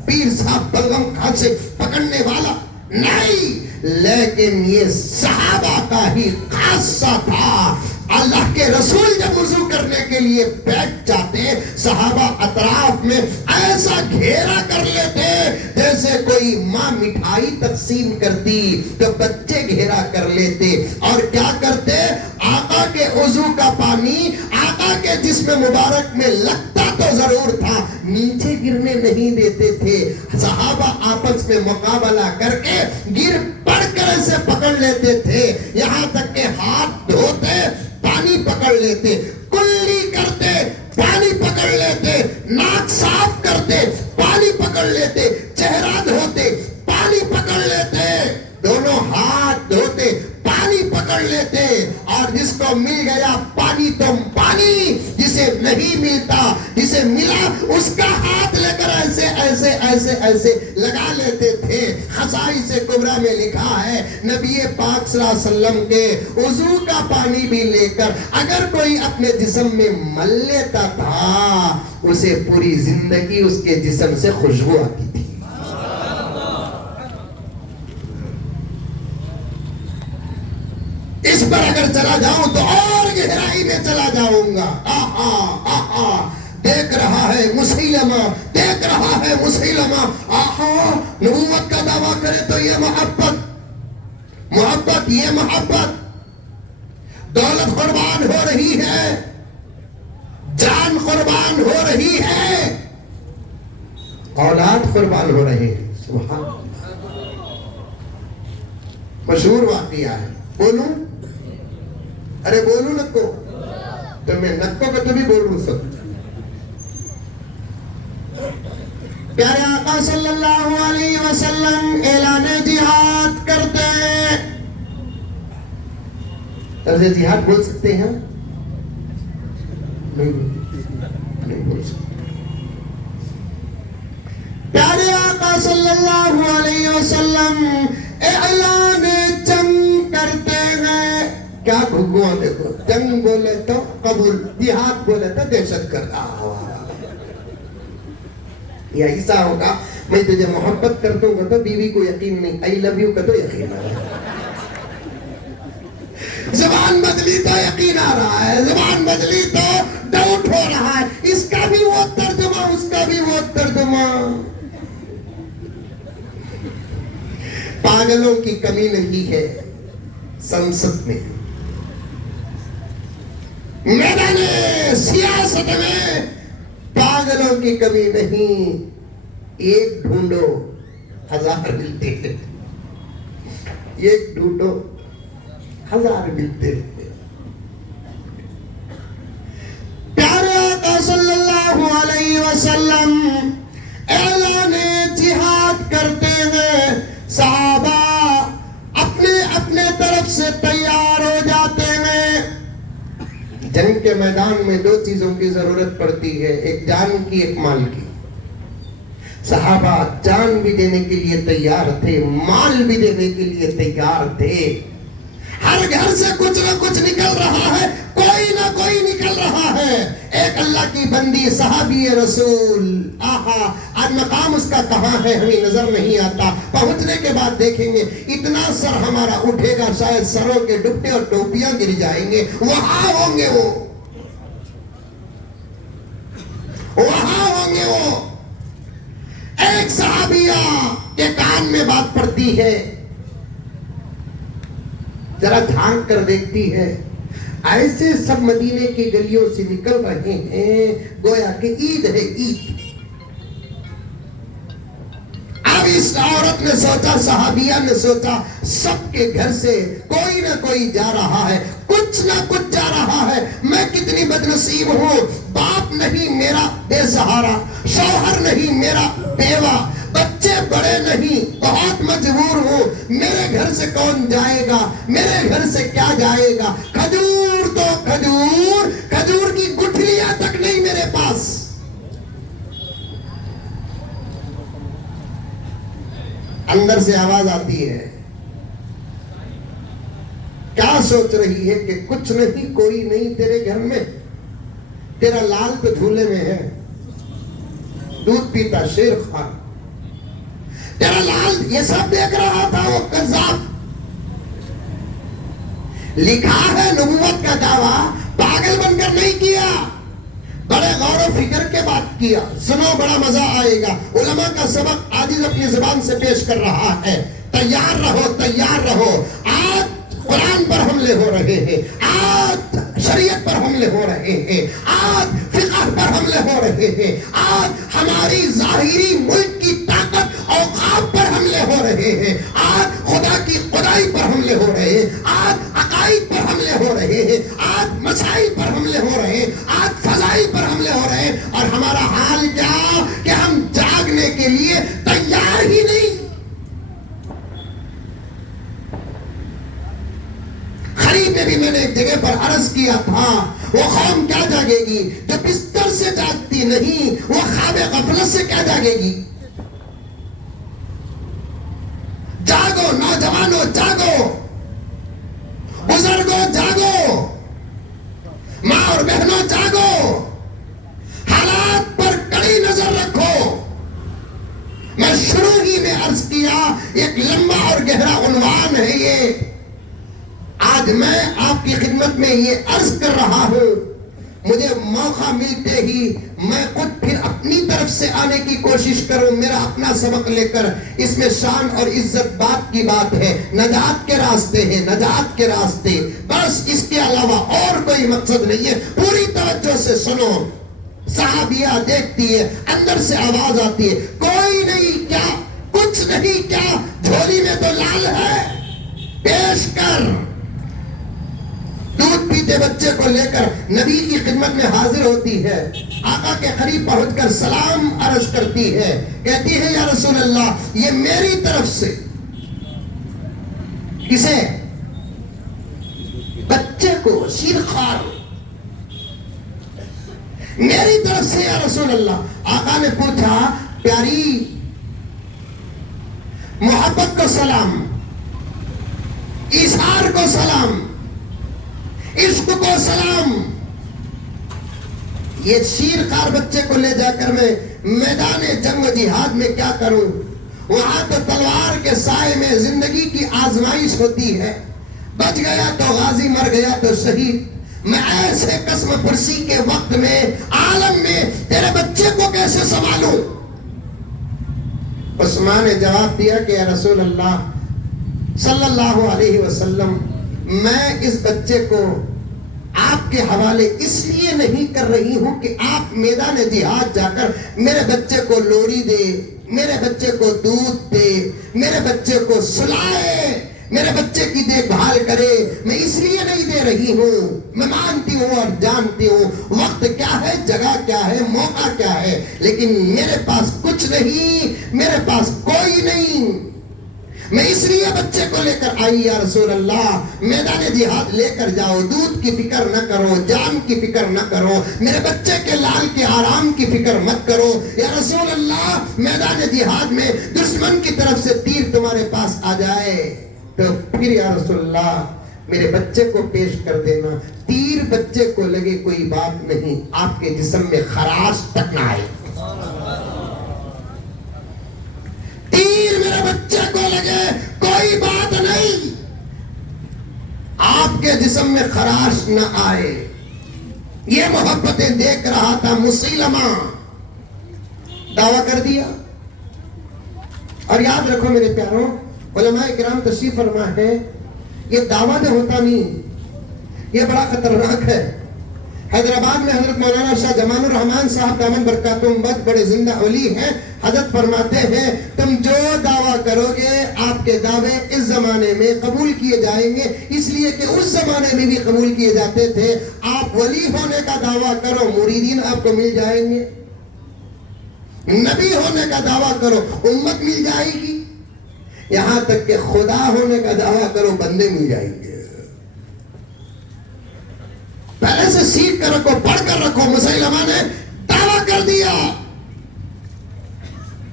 پیر صاحب بلغم خان سے پکڑنے والا نہیں. لیکن یہ صحابہ کا ہی خاصہ تھا. اللہ کے رسول جب وضو کرنے کے لیے بیٹھ جاتے, صحابہ اطراف میں ایسا گھیرا کر لیتے جیسے کوئی ماں مٹھائی تقسیم کرتی تو بچے گھیرا کر لیتے. اور کیا کرتے, آقا کے وضو کا پانی آقا کے جسم مبارک میں لگتا تو ضرور تھا, نیچے گرنے نہیں دیتے تھے. صحابہ آپس میں مقابلہ کر کے گر پڑ کر اسے پکڑ لیتے تھے, یہاں تک کہ ہاتھ دھوتے پانی پکڑ لیتے, کلی کرتے پانی پکڑ لیتے, ناک صاف کرتے پانی پکڑ لیتے, چہرہ دھوتے پانی پکڑ لیتے, دونوں ہاتھ دھوتے پانی پکڑ لیتے. اور جس کو مل گیا پانی تو پانی, جسے نہیں ملتا, جسے ملا اس کا ہاتھ لے کر ایسے ایسے ایسے ایسے لگا لیتے تھے. خصائص کبریٰ میں لکھا ہے نبی پاک صلی اللہ علیہ وسلم کے وضو کا پانی بھی لے کر اگر کوئی اپنے جسم میں مل لیتا تھا اسے پوری زندگی اس کے جسم سے خوشبو آتی تھی. اس پر اگر چلا جاؤں تو اور گہرائی میں چلا جاؤں گا. دیکھ رہا ہے مسیلمہ, دیکھ رہا ہے مسیلمہ, نبوت کا دعویٰ کرے تو یہ محبت, محبت, یہ محبت, دولت قربان ہو رہی ہے, جان قربان ہو رہی ہے, اولاد قربان ہو رہے ہیں. سبحان اللہ. مشہور واقعہ ہے, بولوں, ارے بولوں نکو, تو میں نکو کا تو بھی بول رہا سب. پیارے آقا صلی اللہ علیہ وسلم اعلان جہاد کرتے ہیں. طرز جہاد بول سکتے ہیں؟ نہیں بول سکتے. پیارے آقا صلی اللہ علیہ وسلم اعلان جنگ کرتے ہیں. کیا بھگواں دیکھو, جنگ بولے تو قبول, جہاد بولے تو دہشت گرد. یا ایسا ہوگا میں تجھے محبت کرتا ہوں تو بیوی کو یقین نہیں, I love you کا تو یقین آ رہا ہے, زبان بدلی تو یقین آ رہا ہے, زبان بدلی تو ڈاؤٹ ہو رہا ہے, اس کا بھی وہ ترجمہ, اس کا بھی وہ ترجمہ. پاگلوں کی کمی نہیں ہے سنسد میں, میدان سیاست میں پاگلوں کی کمی نہیں. ایک ڈھونڈو ہزار ملتے ہیں, ایک ڈھونڈو ہزار ملتے ہیں. پیارے آقا صلی اللہ علیہ وسلم اعلان جہاد کرتے ہیں. صحابہ اپنے اپنے طرف سے تیار ہو جاتے ہیں. جنگ کے میدان میں دو چیزوں کی ضرورت پڑتی ہے, ایک جان کی, ایک مال کی. صحابہ جان بھی دینے کے لیے تیار تھے, مال بھی دینے کے لیے تیار تھے. ہر گھر سے کچھ نہ کچھ نکل رہا ہے, کوئی نہ کوئی نکل رہا ہے. ایک اللہ کی بندی صحابی رسول, آج مقام اس کا کہاں ہے ہمیں نظر نہیں آتا, پہنچنے کے بعد دیکھیں گے. اتنا سر ہمارا اٹھے گا شاید سروں کے ڈپٹے اور ٹوپیاں گر جائیں گے. وہاں ہوں گے وہ, وہاں ہوں گے وہ. ایک صحابیہ کے کان میں بات پڑتی ہے, ذرا جھانک کر دیکھتی ہے, ایسے سب مدینے کی گلیوں سے نکل رہے ہیں گویا کہ عید ہے, عید. اب اس عورت نے سوچا, صحابیہ نے سوچا, سب کے گھر سے کوئی نہ کوئی جا رہا ہے, کچھ نہ کچھ جا رہا ہے. میں کتنی بدنصیب ہوں, باپ نہیں میرا بے سہارا, شوہر نہیں میرا بیوہ، بچے بڑے نہیں، بہت مجبور ہوں، میرے گھر سے کون جائے گا، میرے گھر سے کیا جائے گا، کھجور تو کھجور، کھجور کی گٹھلیاں تک نہیں میرے پاس۔ اندر سے آواز آتی ہے، کیا سوچ رہی ہے کہ کچھ نہیں، کوئی نہیں تیرے گھر میں، تیرا لال تو جھولے میں ہے، دودھ پیتا شیر خان، تیرا لال یہ سب دیکھ رہا تھا، وہ قذاب۔ لکھا ہے نبوت کا دعویٰ پاگل بن کر نہیں کیا، بڑے غور و فکر کے بعد کیا۔ سنو، بڑا مزہ آئے گا، علماء کا سبق عاجز اپنی زبان سے پیش کر رہا ہے، تیار رہو، تیار رہو۔ آج قرآن پر حملے ہو رہے ہیں، آج شریعت پر حملے ہو رہے ہیں، آج فقہ پر حملے ہو رہے ہیں، آج ہماری ظاہری ملک کی طاقت اوقاف پر حملے ہو رہے ہیں، آج خدا کی خدائی پر حملے ہو رہے ہیں، آج عقائد پر حملے ہو رہے ہیں، آج مسائل پر حملے ہو رہے ہیں، آج فضائل پر حملے ہو رہے ہیں، اور ہمارا حال کیا کہ ہم جاگنے کے لیے تیار ہی نہیں۔ خریب میں بھی میں نے ایک جگہ پر عرض کیا تھا، وہ قوم کیا جاگے گی جو بستر سے جاگتی نہیں، وہ خواب غفلت سے کیا جاگے گی؟ جاگو نوجوانوں، جاگو بزرگوں، جاگو ماں اور بہنوں، جاگو، حالات پر کڑی نظر رکھو۔ میں شروع ہی میں عرض کیا، ایک لمبا اور گہرا عنوان ہے یہ۔ آج میں آپ کی خدمت میں یہ عرض کر رہا ہوں، مجھے موقع ملتے ہی میں خود پھر اپنی طرف سے آنے کی کوشش کروں، میرا اپنا سبق لے کر۔ اس میں شان اور عزت بات کی بات ہے، نجات کے راستے ہیں، نجات کے راستے، بس اس کے علاوہ اور کوئی مقصد نہیں ہے۔ پوری توجہ سے سنو۔ صحابیہ دیکھتی ہے، اندر سے آواز آتی ہے، کوئی نہیں کیا، کچھ نہیں کیا، جھولی میں تو لال ہے، پیش کر۔ دودھ پیتے بچے کو لے کر نبی کی خدمت میں حاضر ہوتی ہے، آقا کے قریب پہنچ کر سلام عرض کرتی ہے، کہتی ہے یا رسول اللہ، یہ میری طرف سے۔ کسے؟ بچے کو، شیرخوار، میری طرف سے یا رسول اللہ۔ آقا نے پوچھا، پیاری محبت کو سلام، ایثار کو سلام، عشق کو سلام۔ یہ شیرخوار بچے کو لے جا کر میں میدان جنگ و جہاد میں کیا کروں؟ وہاں تو تلوار کے سائے میں زندگی کی آزمائش ہوتی ہے، بچ گیا تو غازی، مر گیا تو شہید۔ میں ایسے قسم پرسی کے وقت میں، عالم میں، تیرے بچے کو کیسے سنبھالوں؟ عثمان نے جواب دیا کہ یا رسول اللہ صلی اللہ علیہ وسلم، میں اس بچے کو آپ کے حوالے اس لیے نہیں کر رہی ہوں کہ آپ میدان جہاد جا کر میرے بچے کو لوری دے، میرے بچے کو دودھ دے، میرے بچے کو سلائے، میرے بچے کی دیکھ بھال کرے، میں اس لیے نہیں دے رہی ہوں۔ میں مانتی ہوں اور جانتی ہوں وقت کیا ہے، جگہ کیا ہے، موقع کیا ہے، لیکن میرے پاس کچھ نہیں، میرے پاس کوئی نہیں۔ میں اس لیے بچے کو لے کر آئی یا رسول اللہ، میدان جہاد لے کر جاؤ، دودھ کی فکر نہ کرو، جان کی فکر نہ کرو، میرے بچے کے لال کے آرام کی فکر مت کرو یا رسول اللہ۔ میدان جہاد میں دشمن کی طرف سے تیر تمہارے پاس آ جائے تو پھر یا رسول اللہ میرے بچے کو پیش کر دینا، تیر بچے کو لگے کوئی بات نہیں، آپ کے جسم میں خراش تک نہ آئے، تیر میرے بچے کو لگے کوئی بات نہیں، آپ کے جسم میں خراش نہ آئے۔ یہ محبتیں دیکھ رہا تھا مسیلمہ، دعویٰ کر دیا۔ اور یاد رکھو میرے پیاروں، علماء کرام تشریف فرما ہے، یہ دعویٰ جو ہوتا نہیں، یہ بڑا خطرناک ہے۔ حیدرآباد میں حضرت مولانا شاہ جمان الرحمن صاحب دامن برکاتہم مد بڑے زندہ ولی ہیں، حضرت فرماتے ہیں تم جو دعویٰ کرو گے آپ کے دعوے اس زمانے میں قبول کیے جائیں گے، اس لیے کہ اس زمانے میں بھی قبول کیے جاتے تھے۔ آپ ولی ہونے کا دعویٰ کرو، مریدین آپ کو مل جائیں گے۔ نبی ہونے کا دعویٰ کرو امت مل جائے گی، یہاں تک کہ خدا ہونے کا دعویٰ کرو بندے مل جائیں گے۔ پہلے سے سیکھ کر رکھو، پڑھ کر رکھو۔ مسیلمہ نے دعویٰ کر دیا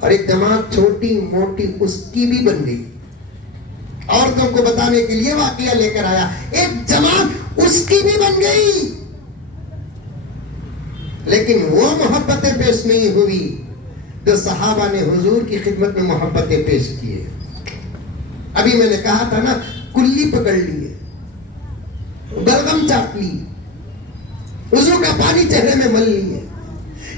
اور ایک جماعت چھوٹی موٹی اس کی بھی بن گئی۔ عورتوں کو بتانے کے لیے واقعہ لے کر آیا، ایک جماعت اس کی بھی بن گئی، لیکن وہ محبتیں پیش نہیں ہوئی جو صحابہ نے حضور کی خدمت میں محبتیں پیش کیے۔ ابھی میں نے کہا تھا نا، کلی پکڑ لیے، بلغم چاٹ لی، وضو کا پانی چہرے میں مل لیے۔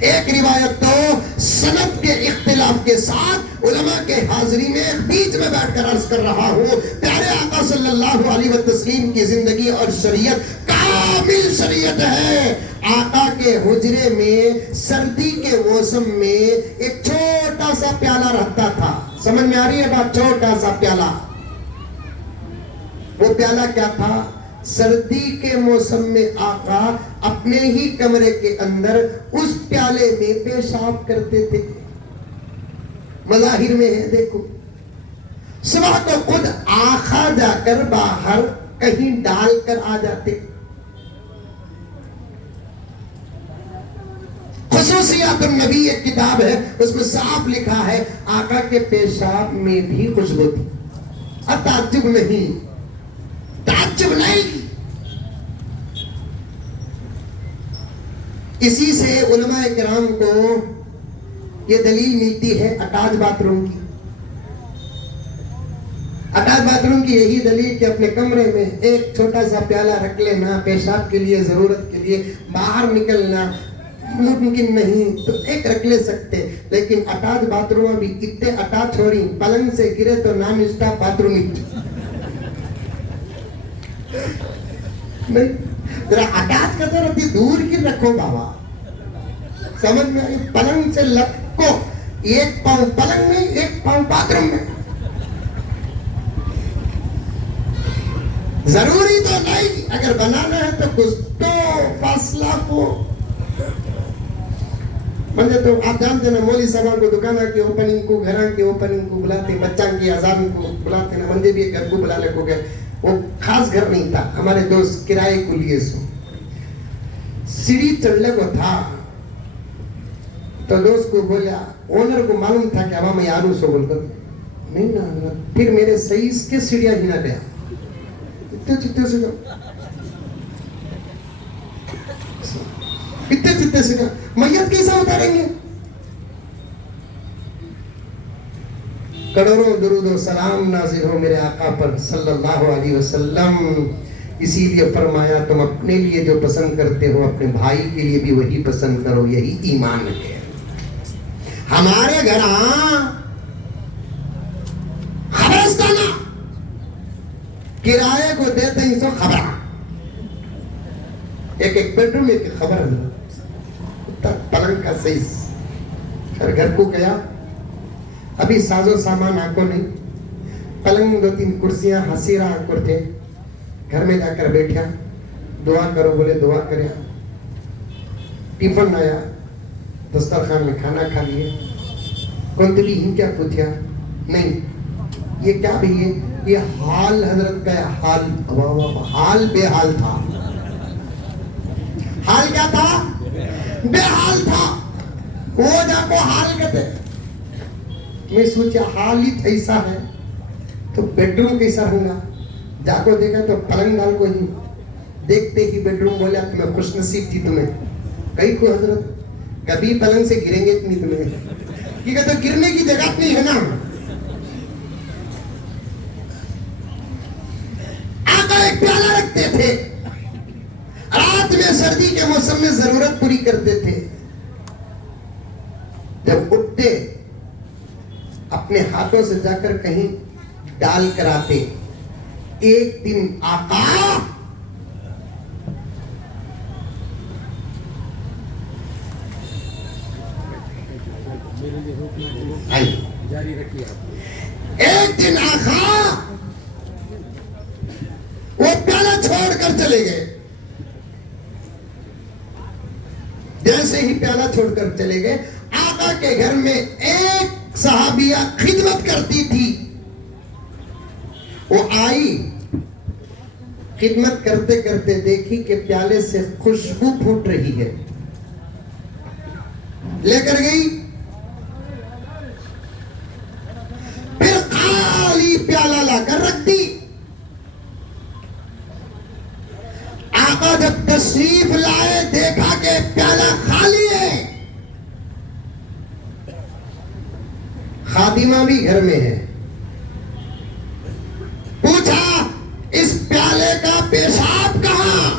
ایک روایت تو سند کے اختلاف کے ساتھ علماء کے حاضری میں بیچ میں بیٹھ کر عرض کر رہا ہوں، پیارے آقا صلی اللہ علیہ وسلم کی زندگی اور شریعت کامل شریعت ہے۔ آقا کے حجرے میں سردی کے موسم میں ایک چھوٹا سا پیالہ رہتا تھا، سمجھ میں آ رہی ہے بات؟ چھوٹا سا پیالہ۔ وہ پیالہ کیا تھا؟ سردی کے موسم میں آقا اپنے ہی کمرے کے اندر اس پیالے میں پیشاب کرتے تھے۔ مظاہر میں ہے، دیکھو، صبح کو خود آقا جا کر باہر کہیں ڈال کر آ جاتے۔ خصوصیات النبی ایک کتاب ہے، اس میں صاف لکھا ہے آقا کے پیشاب میں بھی خوشبو تھی۔ اب تعجب نہیں، تعجب نہیں۔ اسی سے علماء کرام کو یہ دلیل ملتی ہے اٹیچ باتھ روم کی۔ اٹیچ باتھ روم کی یہی دلیل کہ اپنے کمرے میں ایک چھوٹا سا پیالہ رکھ لینا، پیشاب کے لیے، ضرورت کے لیے باہر نکلنا ممکن نہیں تو ایک رکھ لے سکتے، لیکن اٹیچ باتھ روم ابھی اتنے اٹیچ ہو رہی، پلنگ سے گرے تو نان اسٹاپ باتھ روم نہیں، ذرا اٹیچ کرتے رہتی، دور کی رکھو بابا، سمجھ میں آئی؟ پلنگ سے لپکو، ایک پاؤں پلنگ میں، ایک پاؤں باتھ روم میں۔ ضروری تو نہیں، اگر بنانا ہے تو کچھ تو فاصلہ کو مجھے تو آپ جانتے نا، مولوی صاحب کو دکانہ کی اوپننگ کو، گھراں کی اوپننگ کو بلاتے، بچوں کی اذان کو بلاتے نا، مندے بھی ایک گھر کو بلانے کو گئے، وہ خاص گھر نہیں تھا، ہمارے دوست کرائے کو لیے سو سیڑھی چڑھنے کو تھا، تو دوست کو بولا، اونر کو معلوم تھا کہ اب میں آلو سو بول کر نہیں نا، پھر میرے سائز کے سیڑھیاں ہی نہ گیا، اتنے چتے سے اتنے چتے سے میت کیسا اتاریں گے؟ کروڑوں درود و سلام نازل ہو میرے آقا پر صلی اللہ علیہ وسلم۔ اسی لیے فرمایا تم اپنے لیے جو پسند کرتے ہو اپنے بھائی کے لیے بھی وہی پسند کرو، یہی ایمان ہے۔ ہمارے گھر خبرستانہ کرائے کو دیتے ہیں، سو خبر ایک بیڈ روم ایک خبر پلنگ کا سائز، پھر گھر کو گیا، ابھی ساز و سامان آنکھوں نہیں، پلنگ 2-3 کرسیاں حسیرہ آنکھوں تھے، گھر میں جا کر بیٹھا، دعا کرو بولے دعا کرے، ٹیفن آیا، دسترخوان میں کھانا کھا لیے، کون تبھی ہی کیا پوچھا؟ نہیں، یہ کیا بھی ہے؟ یہ حال حضرت کا حال، حال بے حال تھا۔ حال کیا تھا؟ بے حال تھا، وہ جا کو حال کہتے۔ میں سوچا حال ہی ایسا ہے تو بیڈ روم کیسا ہوگا؟ جا کو دیکھا تو پلنگ ڈال کو ہی، دیکھتے ہی بیڈ روم بولا تمہیں خوش نصیب تھی، تمہیں کہیں کو حضرت کبھی پلنگ سے گریں گے اتنی تمہیں، یہ کہتا گرنے کی جگہ نہیں ہے نا۔ آقا ایک پیالہ رکھتے تھے، رات میں سردی کے موسم میں ضرورت پوری کرتے تھے، جب اٹھتے اپنے ہاتھوں سے جا کر کہیں ڈال کر آتے۔ ایک دن آقا ایک دن آقا وہ پیالہ چھوڑ کر چلے گئے، جیسے ہی پیالہ چھوڑ کر چلے گئے، آقا کے گھر میں ایک صحابیہ خدمت کرتی تھی. وہ آئی, خدمت کرتے کرتے دیکھی کہ پیالے سے خوشبو پھوٹ رہی ہے, لے کر گئی. پھر خالی پیالہ لا کر رکھ دی. آقا جب تشریف لائے دیکھا کہ پیالہ خالی ہے. خادمہ بھی گھر میں ہے. پوچھا اس پیالے کا پیشاب کہاں؟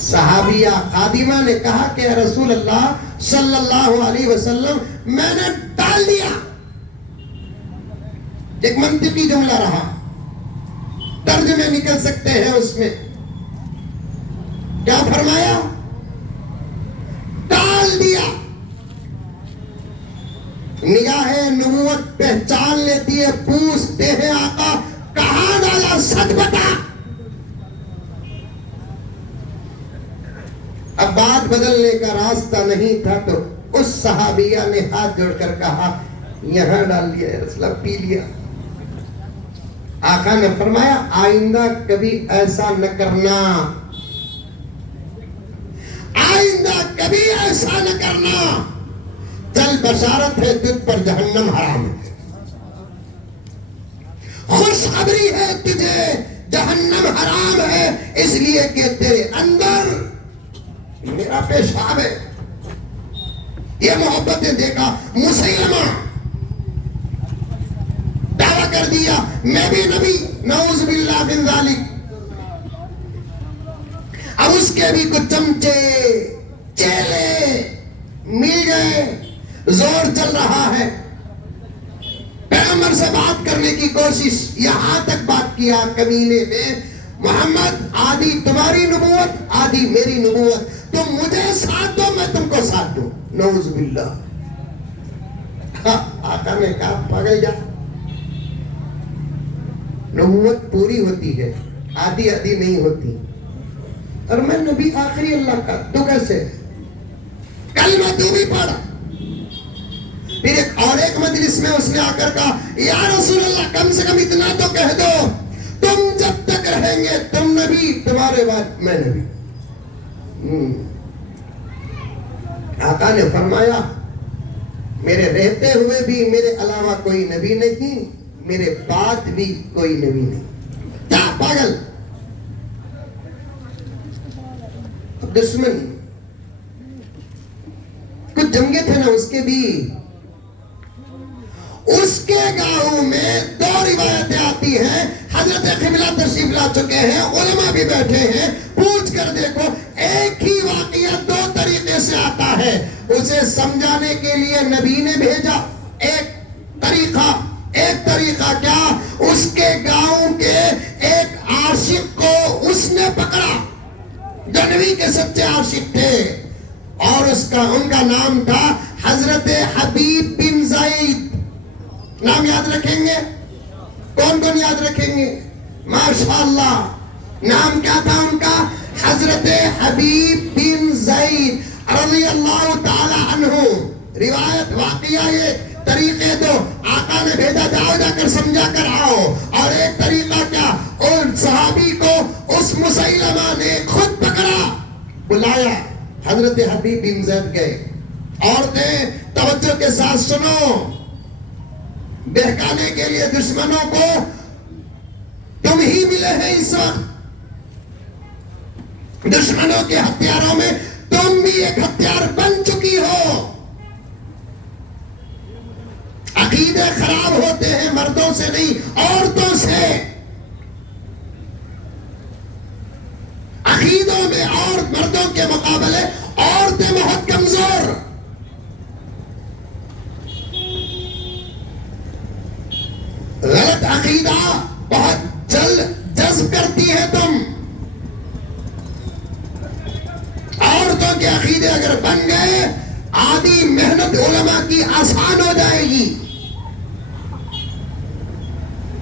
صحابیہ خادمہ نے کہا کہ رسول اللہ صلی اللہ علیہ وسلم میں نے ڈال دیا. ایک منطقی جملہ رہا, ترجمے نکل سکتے ہیں اس میں. کیا فرمایا؟ ڈال دیا. نگاہ نبوت پہچان لیتی ہے, پوچھتے ہیں آقا کہاں ڈالا, سچ بتا. اب بات بدلنے کا راستہ نہیں تھا تو اس صحابیہ نے ہاتھ جوڑ کر کہا یہاں ڈال دیا یا رسول اللہ, پی لیا. آقا نے فرمایا آئندہ کبھی ایسا نہ کرنا, آئندہ کبھی ایسا نہ کرنا. چل بشارت ہے تجھ پر جہنم حرام ہے, خوشخبری ہے تجھے جہنم حرام ہے, اس لیے کہ تیرے اندر میرا پیشاب ہے. یہ محبت نے دیکھا. مسیلمہ دعویٰ کر دیا میں بھی نبی, نعوذ باللہ من ذالک. اب اس کے بھی کچھ چمچے چیلے مل گئے, زور چل رہا ہے. پیغمبر سے بات کرنے کی کوشش, یہاں تک بات کیا کمینے نے محمد آدھی تمہاری نبوت آدھی میری نبوت, تم مجھے ساتھ دو میں تم کو ساتھ دوں. نعوذ باللہ. آقا نے کہا پاگل جا, نبوت پوری ہوتی ہے, آدھی آدھی نہیں ہوتی. اور میں نبی آخری اللہ کا, تو کیسے؟ کلمہ تو بھی پڑھا. پھر ایک مجلس میں اس نے آ کر کہا یا رسول اللہ کم سے کم اتنا تو کہہ دو, تم جب تک رہیں گے تم نبی, تمہارے بعد میں نبی. آقا نے فرمایا میرے رہتے ہوئے بھی میرے علاوہ کوئی نبی نہیں, میرے بعد بھی کوئی نبی نہیں. کیا پاگل. دشمن کچھ جنگیں تھے نا اس کے بھی. اس کے گاؤں میں دو روایتیں آتی ہیں. حضرت قبلہ تشریف لا چکے ہیں, علماء بھی بیٹھے ہیں, پوچھ کر دیکھو ایک ہی واقعہ دو طریقے سے آتا ہے. اسے سمجھانے کے لیے نبی نے بھیجا ایک طریقہ کیا, اس کے گاؤں کے ایک عاشق کو اس نے پکڑا جو نبی کے سچے عاشق تھے, اور ان کا نام تھا حضرت حبیب بن زید. نام یاد رکھیں گے؟ کون کون یاد رکھیں گے؟ ماشاءاللہ. نام کیا تھا ان کا؟ حضرت حبیب بن زید رضی اللہ تعالی عنہ. روایت واقعہ یہ طریقے دو, آقا نے بھیجا جاؤ جا کر سمجھا کر آؤ. اور ایک طریقہ کیا, ان صحابی کو اس مسیلمہ نے خود پکڑا, بلایا, حضرت حبیب بن زید گئے. عورتیں توجہ کے ساتھ سنو, بہکانے کے لیے دشمنوں کو تم ہی ملے ہیں اس وقت. دشمنوں کے ہتھیاروں میں تم بھی ایک ہتھیار بن چکی ہو. عقیدے خراب ہوتے ہیں مردوں سے نہیں عورتوں سے. عقیدوں میں اور مردوں کے مقابلے عورتیں بہت کمزور. غلط عقیدہ بہت جلد جذب کرتی ہے تم. عورتوں کے عقیدے اگر بن گئے آدھی محنت علماء کی آسان ہو جائے گی.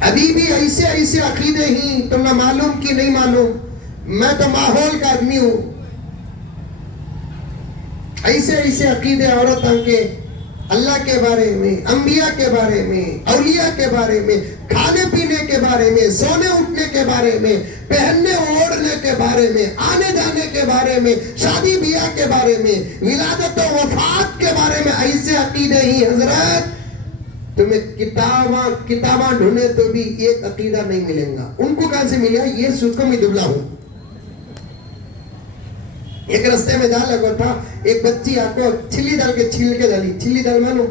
ابھی بھی ایسے عقیدے ہی تم نہ معلوم کی نہیں معلوم. میں تو ماحول کا آدمی ہوں. ایسے ایسے عقیدے عورتوں کے اللہ کے بارے میں، انبیاء کے بارے میں، اولیاء کے بارے میں، کھانے پینے کے بارے میں، سونے اٹھنے کے بارے میں، پہننے اوڑھنے کے بارے میں، آنے جانے کے بارے میں، شادی بیاہ کے بارے میں، ولادت و وفات کے بارے میں ایسے عقیدے ہی حضرت تمہیں کتاباں ڈھونڈے تو بھی ایک عقیدہ نہیں ملیں گا. ان کو کہاں سے ملا؟ یہ سوچ کو میں دبلا ہوں. ایک رستے میں جا لگا تھا، ایک بچی آپ کو چھلی دال کے چھیل کے ڈالی. چھلی دال معلوم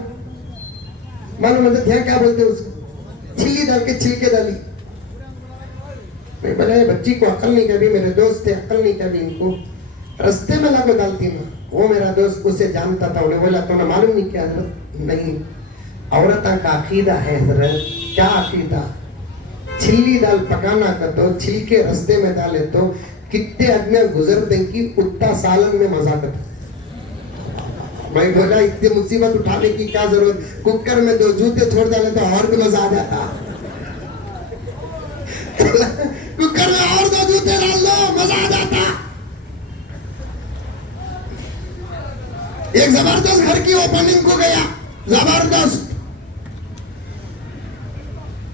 مطلب دھیان کیا بولتے اس کو؟ چھلی دال کے چھیل کے ڈالی. میں بولا بچی کو عقل نہیں کبھی، میرے دوست تھے عقل نہیں کبھی ان کو، رستے میں لا کے ڈالتی نا. وہ میرا دوست اسے جانتا تھا، انہیں بولا تو معلوم نہیں کیا حضرت؟ نہیں، عورتوں کا عقیدہ ہے حضرت. کیا عقیدہ؟ چھلی دال پکانا کا تو چھلکے رستے میں ڈالے تو کتنے آدمی گزرتے ہیں کہ اتنا سالن میں مزہ کرتا. میں بولا اتنی مصیبت اٹھانے کی کیا ضرورت؟ کوکر میں 2 جوتے چھوڑ ڈالے تو اور بھی مزہ آ جاتا. کوکر میں اور 2 جوتے ڈال دو، مزہ آ جاتا. ایک زبردست گھر کی اوپننگ کو گیا، زبردست.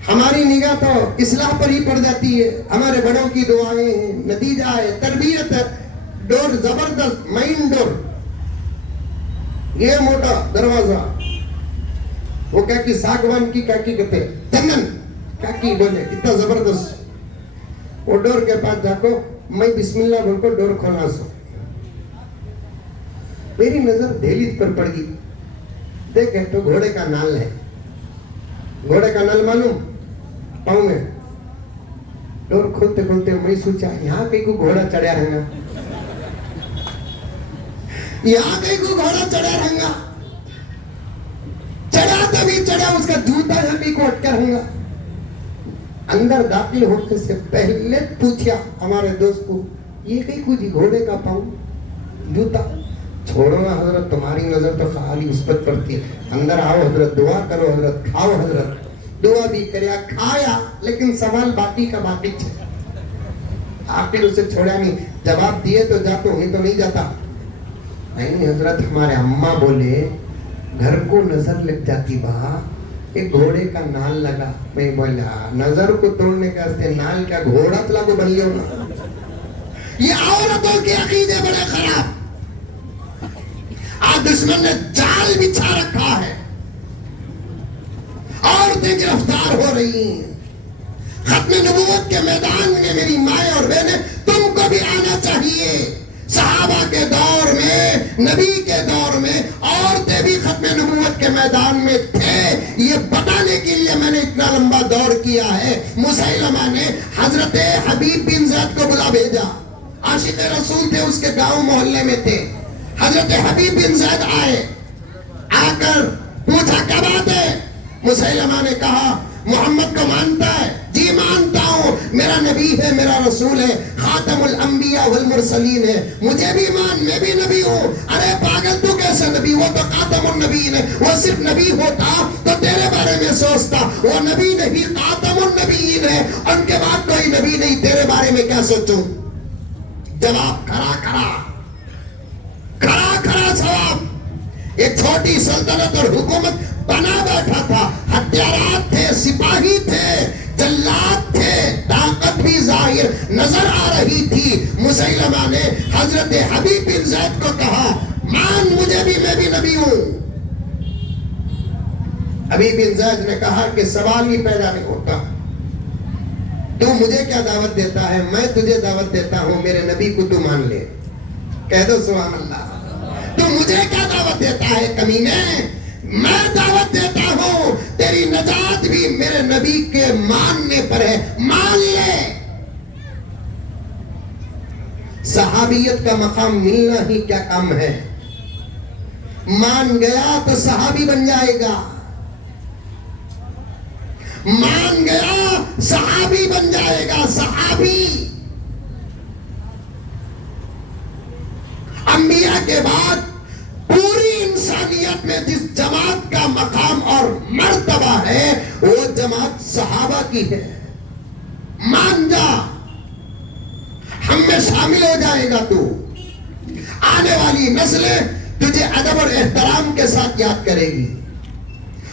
ہماری نگاہ تو اصلاح پر ہی پڑ جاتی ہے، ہمارے بڑوں کی دعائیں ہیں، نتیجہ ہے، تربیت ہے. ڈور زبردست، مین ڈور، یہ موٹا دروازہ. وہ کیا کی ساگوان کی کیا کی کہتے ہیں، چندن کیا کی بولے، اتنا زبردست. وہ ڈور کے پاس جا کو میں بسم اللہ بول کو ڈور کھولا سو. میری نظر دہلیز پر پڑ گئی. دیکھیں تو گھوڑے کا نال ہے. گھوڑے کا نال معلوم پاؤں میں. ڈور کھولتے کھولتے میں سوچا یہاں کہیں کو گھوڑا چڑھا رہے گا، یہاں کہیں کو گھوڑا چڑھا رہے گا. چڑھا تبھی چڑھا، اس کا جوتا یہاں کہیں کو اٹکا رہے گا. اندر داخل ہونے سے پہلے پوچھا ہمارے دوست کو، یہ کہیں کو جی گھوڑے کا پاؤں جوتا؟ چھوڑو نا حضرت، تمہاری نظر تو خالی اس پر پڑتی ہے. اندر آؤ حضرت، دعا کرو حضرت، کھاؤ حضرت. دعا بھی کریا، کھایا، لیکن سوال باقی کا باقی ہے. آخر اسے چھوڑا نہیں، جواب دیے تو جاتا ہوں، نہیں تو نہیں جاتا. نہیں حضرت، ہمارے اماں بولے گھر کو نظر لگ جاتی با، ایک گھوڑے کا نال لگا. میں بولا نظر کو توڑنے کا استے نال کیا گھوڑا تلا کو بن لیو نا. یہ عورتوں کے عقیدے بڑے خراب. آج دشمن نے جال بچھا رکھا ہے، عورتیں گرفتار ہو رہی ہیں. ختم نبوت کے میدان میں میری مائیں اور بہنیں، تم کو بھی آنا چاہیے. صحابہ کے دور میں، نبی کے دور میں عورتیں بھی ختم نبوت کے میدان میں تھے. یہ بتانے کے لیے میں نے اتنا لمبا دور کیا ہے. مسیلمہ نے حضرت حبیب بن زید کو بلا بھیجا، عاشق رسول تھے، اس کے گاؤں محلے میں تھے. حضرت حبیب بن زید آئے، آ کر پوچھا کیا بات ہے؟ مسیلمہ نے کہا محمد کو مانتا ہے؟ جی مانتا ہوں، میرا نبی ہے، میرا رسول ہے، خاتم الانبیاء والمرسلین ہے. مجھے بھی مان، میں بھی نبی ہوں. ارے پاگل تو کیسے نبی؟ وہ تو خاتم النبیین ہے. وہ صرف نبی ہوتا تو تیرے بارے میں سوچتا. وہ نبی نہیں، خاتم النبیین ہے، ان کے بعد کوئی نبی نہیں. تیرے بارے میں کیا سوچوں؟ جواب کھڑا سواب. ایک چھوٹی سلطنت اور حکومت بنا بیٹھا تھا، ہتھیارات تھے، سپاہی تھے، جلاد تھے، طاقت بھی ظاہر نظر آ رہی تھی. مسیلمہ نے حضرت حبیب بن زید کو کہا مان مجھے بھی، میں بھی نبی ہوں. حبیب بن زید نے کہا کہ سوال ہی پیدا نہیں ہوتا. تو مجھے کیا دعوت دیتا ہے؟ میں تجھے دعوت دیتا ہوں، میرے نبی کو تو مان لے. کہہ دو سبحان اللہ. تو مجھے کیا دعوت دیتا ہے کمینے؟ میں دعوت دیتا ہوں تیری نجات بھی میرے نبی کے ماننے پر ہے، مان لے. صحابیت کا مقام ملنا ہی کیا کم ہے. مان گیا تو صحابی بن جائے گا، مان گیا صحابی بن جائے گا. صحابی انبیاء کے بعد پوری انسانیت میں جس جماعت کا مقام اور مرتبہ ہے وہ جماعت صحابہ کی ہے. مان جا، ہم میں شامل ہو جائے گا تو. آنے والی نسلیں تجھے ادب اور احترام کے ساتھ یاد کرے گی.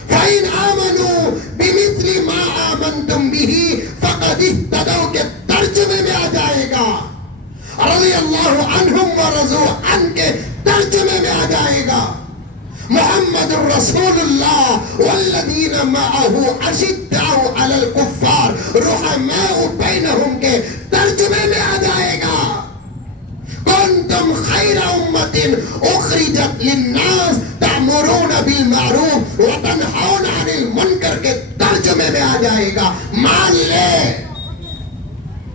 فَإِنْ آمَنُوا بِمِثْلِ مَا آمَنْتُمْ بِهِ فَقَدِ اهْتَدَوْا کے ترجمے میں آ جائے گا. رضی اللہ عنہم ورضوا عنہ کے ترجمے میں آ جائے گا. محمد رسول اللہ والذین معہ اشداء علی الکفار رحماء بینہم کے ترجمے میں آ جائے گا. کنتم خیر امت اخرجت للناس تأمرون بالمعروف وتنہون عن المنکر کے ترجمے میں آ جائے گا. مان لے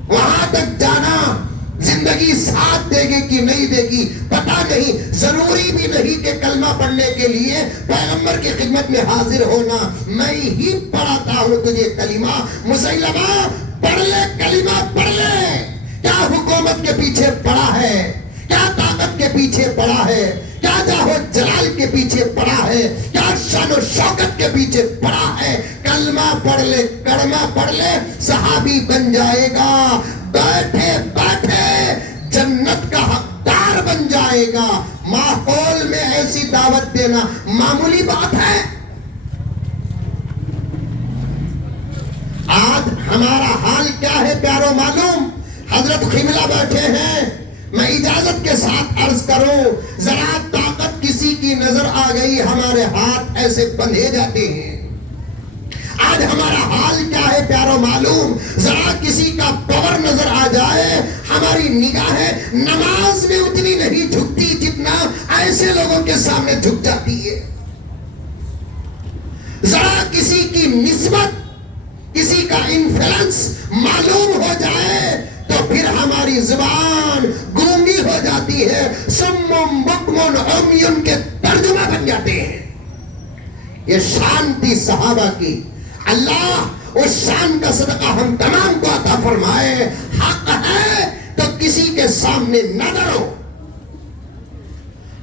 وہاں تک جانا زندگی ساتھ دے گی کہ نہیں دے گی پتہ نہیں. ضروری بھی نہیں کہ کلمہ پڑھنے کے لیے پیغمبر کی خدمت میں حاضر ہونا. میں ہی پڑھاتا ہوں تجھے کلمہ. مسلمہ پڑھ لے کلمہ پڑھ لے. کیا حکومت کے پیچھے پڑا ہے, کیا طاقت کے پیچھے پڑا ہے, کیا جاہ و جلال کے پیچھے پڑا ہے, کیا شان و شوکت کے پیچھے پڑا ہے. کلمہ پڑھ لے کلمہ پڑھ لے صحابی بن جائے گا. بیٹھے بیٹھے جنت کا حقدار بن جائے گا. ماحول میں ایسی دعوت دینا معمولی بات ہے. آج ہمارا حال کیا ہے پیارو معلوم. حضرت قبلہ بیٹھے ہیں. میں اجازت کے ساتھ عرض کروں, ذرا طاقت کسی کی نظر آ گئی ہمارے ہاتھ ایسے بندھے جاتے ہیں. آج ہمارا حال کیا ہے پیارو معلوم. ذرا کسی کا پاور نظر آ جائے ہماری نگاہیں نماز میں اتنی نہیں جھکتی جتنا ایسے لوگوں کے سامنے جھک جاتی ہے. ذرا کسی کی نسبت کسی کا انفلوئنس معلوم ہو جائے تو پھر ہماری زبان گونگی ہو جاتی ہے. سم بکم عمی کے ترجمہ بن جاتے ہیں. یہ شان تھی صحابہ کی. اللہ اس شان کا صدقہ ہم تمام کو عطا فرمائے. حق ہے تو کسی کے سامنے نہ ڈرو.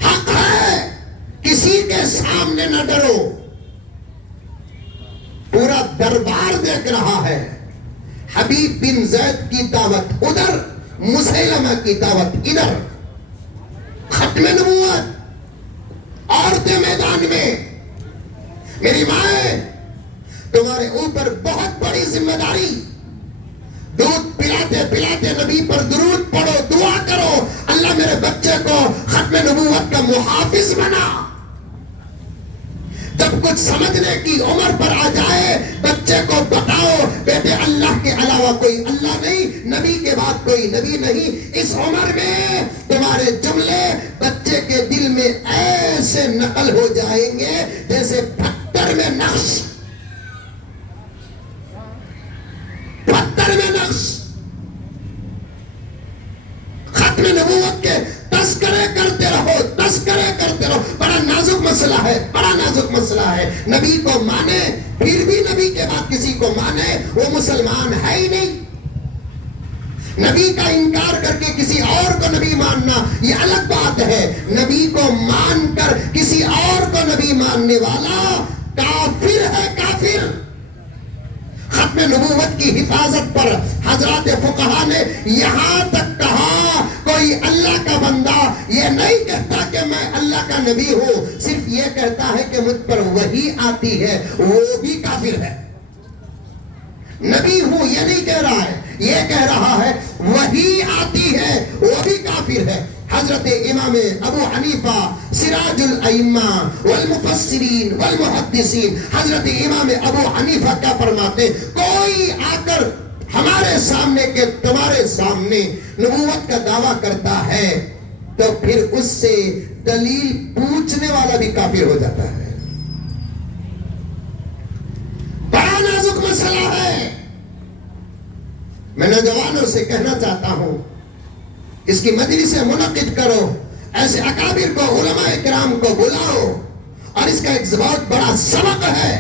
حق ہے کسی کے سامنے نہ ڈرو. پورا دربار دیکھ رہا ہے. حبیب بن زید کی دعوت ادھر, مسیلمہ کی دعوت ادھر. ختم نبوت, عورتیں میدان میں. میری مائیں تمہارے اوپر بہت بڑی ذمہ داری. دودھ پلاتے پلاتے نبی پر درود پڑھو, دعا کرو اللہ میرے بچے کو ختم نبوت کا محافظ بنا. جب کچھ سمجھنے کی عمر پر آ جائے بچے کو بتاؤ بیٹے اللہ کے علاوہ کوئی اللہ نہیں, نبی کے بعد کوئی نبی نہیں. اس عمر میں تمہارے جملے بچے کے دل میں ایسے نقل ہو جائیں گے جیسے پتھر میں نقش. پتھر میں نقش. ختم نبوت کے تذکرے کرتے رہو, تذکرے کرتے رہو. بڑا نازک مسئلہ ہے, بڑا نازک مسئلہ ہے. نبی کو مانے پھر بھی نبی کے بعد کسی کو مانے وہ مسلمان ہے ہی نہیں. نبی کا انکار کر کے کسی اور کو نبی ماننا یہ الگ بات ہے. نبی کو مان کر کسی اور کو نبی ماننے والا کافر ہے, کافر. ختم نبوت کی حفاظت پر حضرات فقہا نے یہاں تک کہا کوئی اللہ کا بندہ یہ نہیں کہتا کہ میں اللہ کا نبی ہوں, صرف یہ کہتا ہے کہ مجھ پر وحی آتی ہے, وہ بھی کافر ہے. نبی ہوں یہ نہیں کہہ رہا ہے, یہ کہہ رہا ہے وحی آتی ہے, وہ بھی کافر ہے. حضرت امام ابو حنیفہ سراج الائمہ والمفسرین والمحدثین, حضرت امام ابو حنیفہ کیا فرماتے, کوئی آ کر ہمارے سامنے کے تمہارے سامنے نبوت کا دعویٰ کرتا ہے تو پھر اس سے دلیل پوچھنے والا بھی کافر ہو جاتا ہے. بڑا نازک مسئلہ ہے. میں نوجوانوں سے کہنا چاہتا ہوں اس کی مجلسیں منعقد کرو, ایسے اکابر کو علماء کرام کو بلاؤ, اور اس کا ایک بہت بڑا سبق ہے,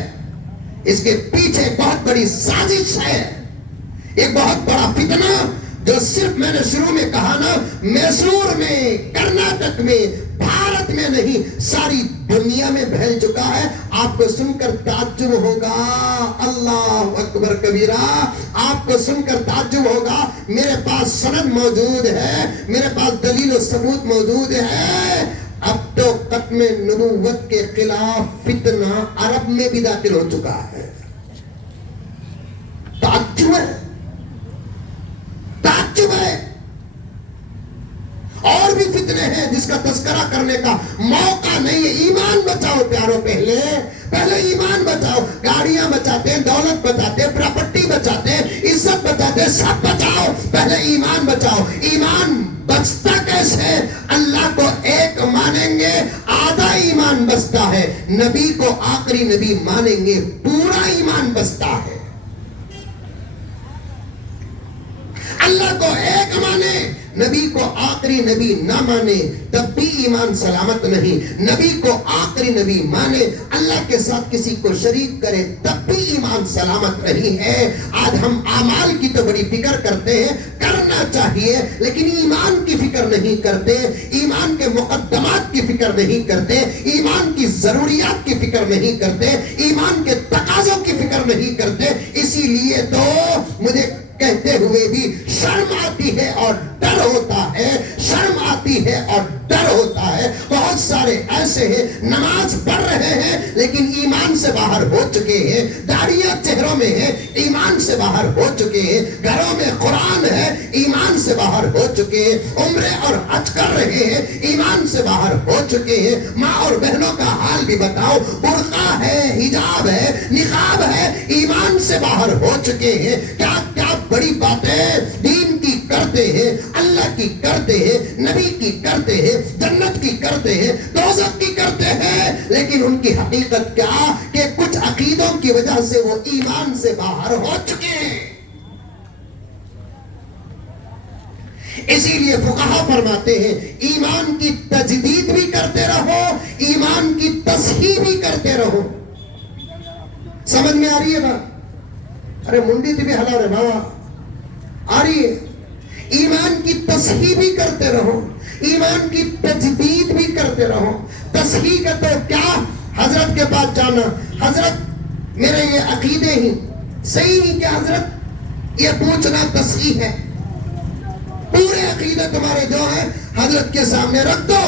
اس کے پیچھے بہت بڑی سازش ہے, ایک بہت بڑا فتنہ جو صرف میں نے شروع میں کہا نا میسور میں, کرناٹک میں, بھارت میں نہیں ساری دنیا میں پھیل چکا ہے. آپ کو سن کر تعجب ہوگا, اللہ اکبر کبیرہ, آپ کو سن کر تعجب ہوگا. میرے پاس سند موجود ہے, میرے پاس دلیل و ثبوت موجود ہے. اب تو ختم نبوت کے خلاف فتنہ عرب میں بھی داخل ہو چکا ہے. تعجب ہے، تعجب ہے. اور بھی فتنے ہیں جس کا تذکرہ کرنے کا موقع نہیں ہے. ایمان بچاؤ پیارو، پہلے ایمان بچاؤ. گاڑیاں بچاتے ہیں، دولت بچاتے ہیں، پراپرٹی بچاتے ہیں، عزت بچاتے ہیں، سب بچاؤ. پہلے ایمان بچاؤ. ایمان بچتا کیسے؟ اللہ کو ایک مانیں گے آدھا ایمان بچتا ہے، نبی کو آخری نبی مانیں گے پورا ایمان بچتا ہے. اللہ کو ایک مانے، نبی کو آخری نبی نہ مانے تب بھی ایمان سلامت نہیں. نبی کو آخری نبی مانے، اللہ کے ساتھ کسی کو شریک کرے تب بھی ایمان سلامت نہیں ہے. آج ہم اعمال کی تو بڑی فکر کرتے ہیں، کرنا چاہیے، لیکن ایمان کی فکر نہیں کرتے، ایمان کے مقدمات کی فکر نہیں کرتے، ایمان کی ضروریات کی فکر نہیں کرتے، ایمان کے تقاضوں کی فکر نہیں کرتے. اسی لیے تو مجھے کہتے ہوئے بھی شرم آتی ہے اور ڈر ہوتا ہے، شرم آتی ہے اور ڈر ہوتا ہے. بہت سارے ایسے ہیں نماز پڑھ رہے ہیں لیکن ایمان سے باہر ہو چکے ہیں، داڑیاں چہروں میں ہیں، ایمان سے باہر ہو چکے ہیں، گھروں میں قرآن ہے، ایمان سے باہر ہو چکے ہیں، عمرے اور حج کر رہے ہیں، ایمان سے باہر ہو چکے ہیں. ماں اور بہنوں کا حال بھی بتاؤ، برقع ہے، حجاب ہے، نقاب ہے، ایمان سے باہر ہو چکے ہیں. کیا بڑی باتیں دین کی کرتے ہیں، اللہ کی کرتے ہیں، نبی کی کرتے ہیں، جنت کی کرتے ہیں، دوزخ کی کرتے ہیں، لیکن ان کی حقیقت کیا کہ کچھ عقیدوں کی وجہ سے وہ ایمان سے باہر ہو چکے ہیں. اسی لیے فقہا فرماتے ہیں ایمان کی تجدید بھی کرتے رہو، ایمان کی تصحیح بھی کرتے رہو. سمجھ میں آ رہی ہے بات؟ ارے منڈی تھی بھی ہلا رہے بابا، آ رہی ہے. ایمان کی تصحیح بھی کرتے رہو، ایمان کی تجدید بھی کرتے رہو. تصحیح کا تو کیا، حضرت کے پاس جانا، حضرت میرے یہ عقیدے ہی صحیح نہیں کیا حضرت، یہ پوچھنا تصحیح ہے. پورے عقیدے تمہارے جو ہیں حضرت کے سامنے رکھ دو،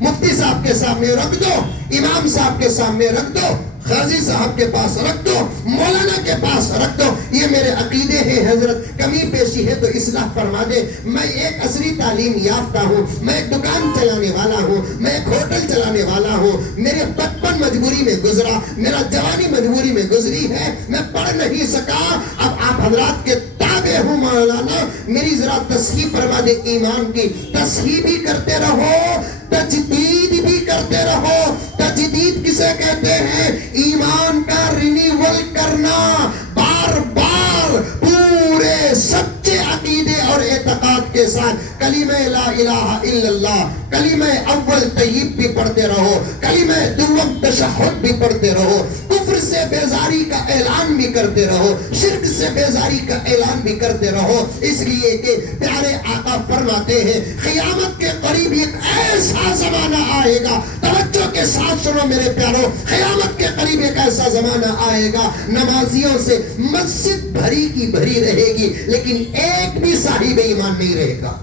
مفتی صاحب کے سامنے رکھ دو، امام صاحب کے سامنے رکھ دو، قاضی صاحب کے پاس رکھ دو، مولانا کے پاس رکھ دو. یہ میرے عقیدے ہیں حضرت، کمی پیشی ہے تو اصلاح فرما دے. میں ایک عصری تعلیم یافتہ ہوں، میں ایک دکان چلانے والا ہوں، میں ایک ہوٹل چلانے والا ہوں. میرے بچپن مجبوری میں گزرا، میرا جوانی مجبوری میں گزری ہے، میں پڑھ نہیں سکا. اب آپ حضرات کے تابع ہوں مولانا، میری ذرا تصحیح فرما دے. ایمان کی تصحیح بھی کرتے رہو، تجدید بھی کرتے رہو. تجدید کسے کہتے ہیں؟ ایمان کا رینیول کرنا، بار بار پورے سچے عقیدے اور اعتقاد کے ساتھ کلمہ لا الہ الا اللہ، کلمہ اول طیب بھی پڑھتے رہو، کلمہ دوم تشہد بھی پڑھتے رہو، کفر سے بیزاری کا اعلان بھی کرتے رہو، شرک سے بیزاری کا اعلان بھی کرتے رہو. اس لیے کہ پیارے آقا فرماتے ہیں قیامت کے قریب ایک ایسا زمانہ آئے گا، توجہ کے ساتھ سنو میرے پیارو، قیامت کے قریب ایک ایسا زمانہ آئے گا نمازیوں سے مسجد بھری کی بھری رہے گی لیکن ایک بھی صاحب ایمان نہیں رہے گا.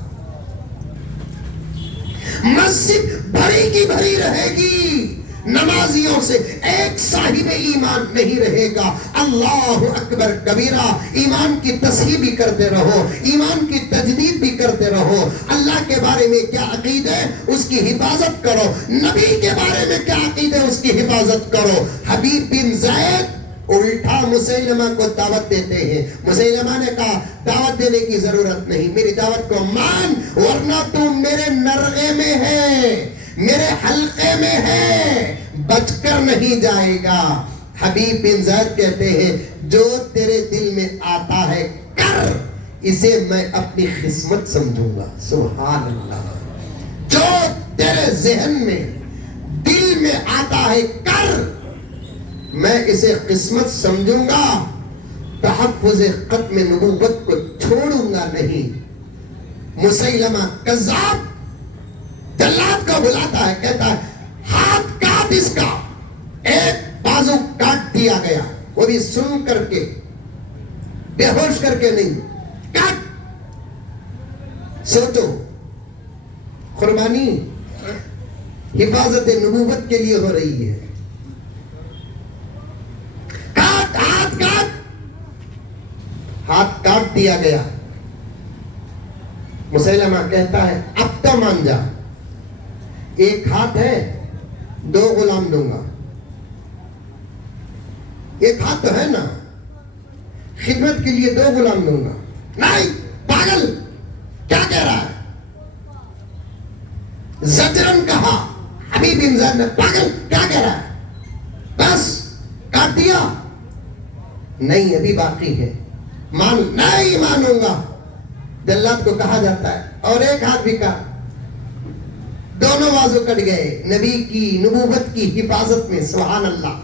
مسجد بھری کی بھری رہے گی، نمازیوں سے ایک صاحب ایمان نہیں رہے گا. اللہ اکبر کبیرہ. ایمان کی تصحیح بھی کرتے رہو، ایمان کی تجدید بھی کرتے رہو. اللہ کے بارے میں کیا عقیدہ ہے اس کی حفاظت کرو، نبی کے بارے میں کیا عقیدہ ہے اس کی حفاظت کرو. حبیب بن زید الٹا مسیلمہ کو دعوت دیتے ہیں. مسیلمہ نے کہا دعوت دینے کی ضرورت نہیں، میری دعوت کو مان ورنہ تم میرے نرغے میں ہے، میرے حلقے میں ہے، بچ کر نہیں جائے گا. حبیب بن زید کہتے ہیں جو تیرے دل میں آتا ہے کر، اسے میں اپنی قسمت سمجھوں گا. سبحان اللہ. جو تیرے ذہن میں دل میں آتا ہے کر، میں اسے قسمت سمجھوں گا، تحفظ ختم نبوت کو چھوڑوں گا نہیں. مسیلمہ کذاب جلاد کو بلاتا ہے، کہتا ہے ہاتھ کاٹ اس کا. ایک بازو کاٹ دیا گیا، وہ بھی سن کر کے، بے ہوش کر کے نہیں، کاٹ. سوچو قربانی حفاظت نبوت کے لیے ہو رہی ہے. ہاتھ کاٹ دیا گیا. مسیلمہ کہتا ہے اب تو مان جا, ایک ہاتھ ہے 2 غلام دوں گا. ایک ہاتھ تو ہے نا, خدمت کے لیے 2 غلام دوں گا. نہیں پاگل, کیا کہہ رہا ہے؟ زجرن کہا حبیب بن زید نے, پاگل کیا کہہ رہا ہے؟ بس کاٹ دیا. نہیں ابھی باقی ہے. نہیں مانوں گا. جلاد کو کہا جاتا ہے اور ایک ہاتھ بھی کاٹ. دونوں بازو کٹ گئے نبی کی نبوت کی حفاظت میں. سبحان اللہ.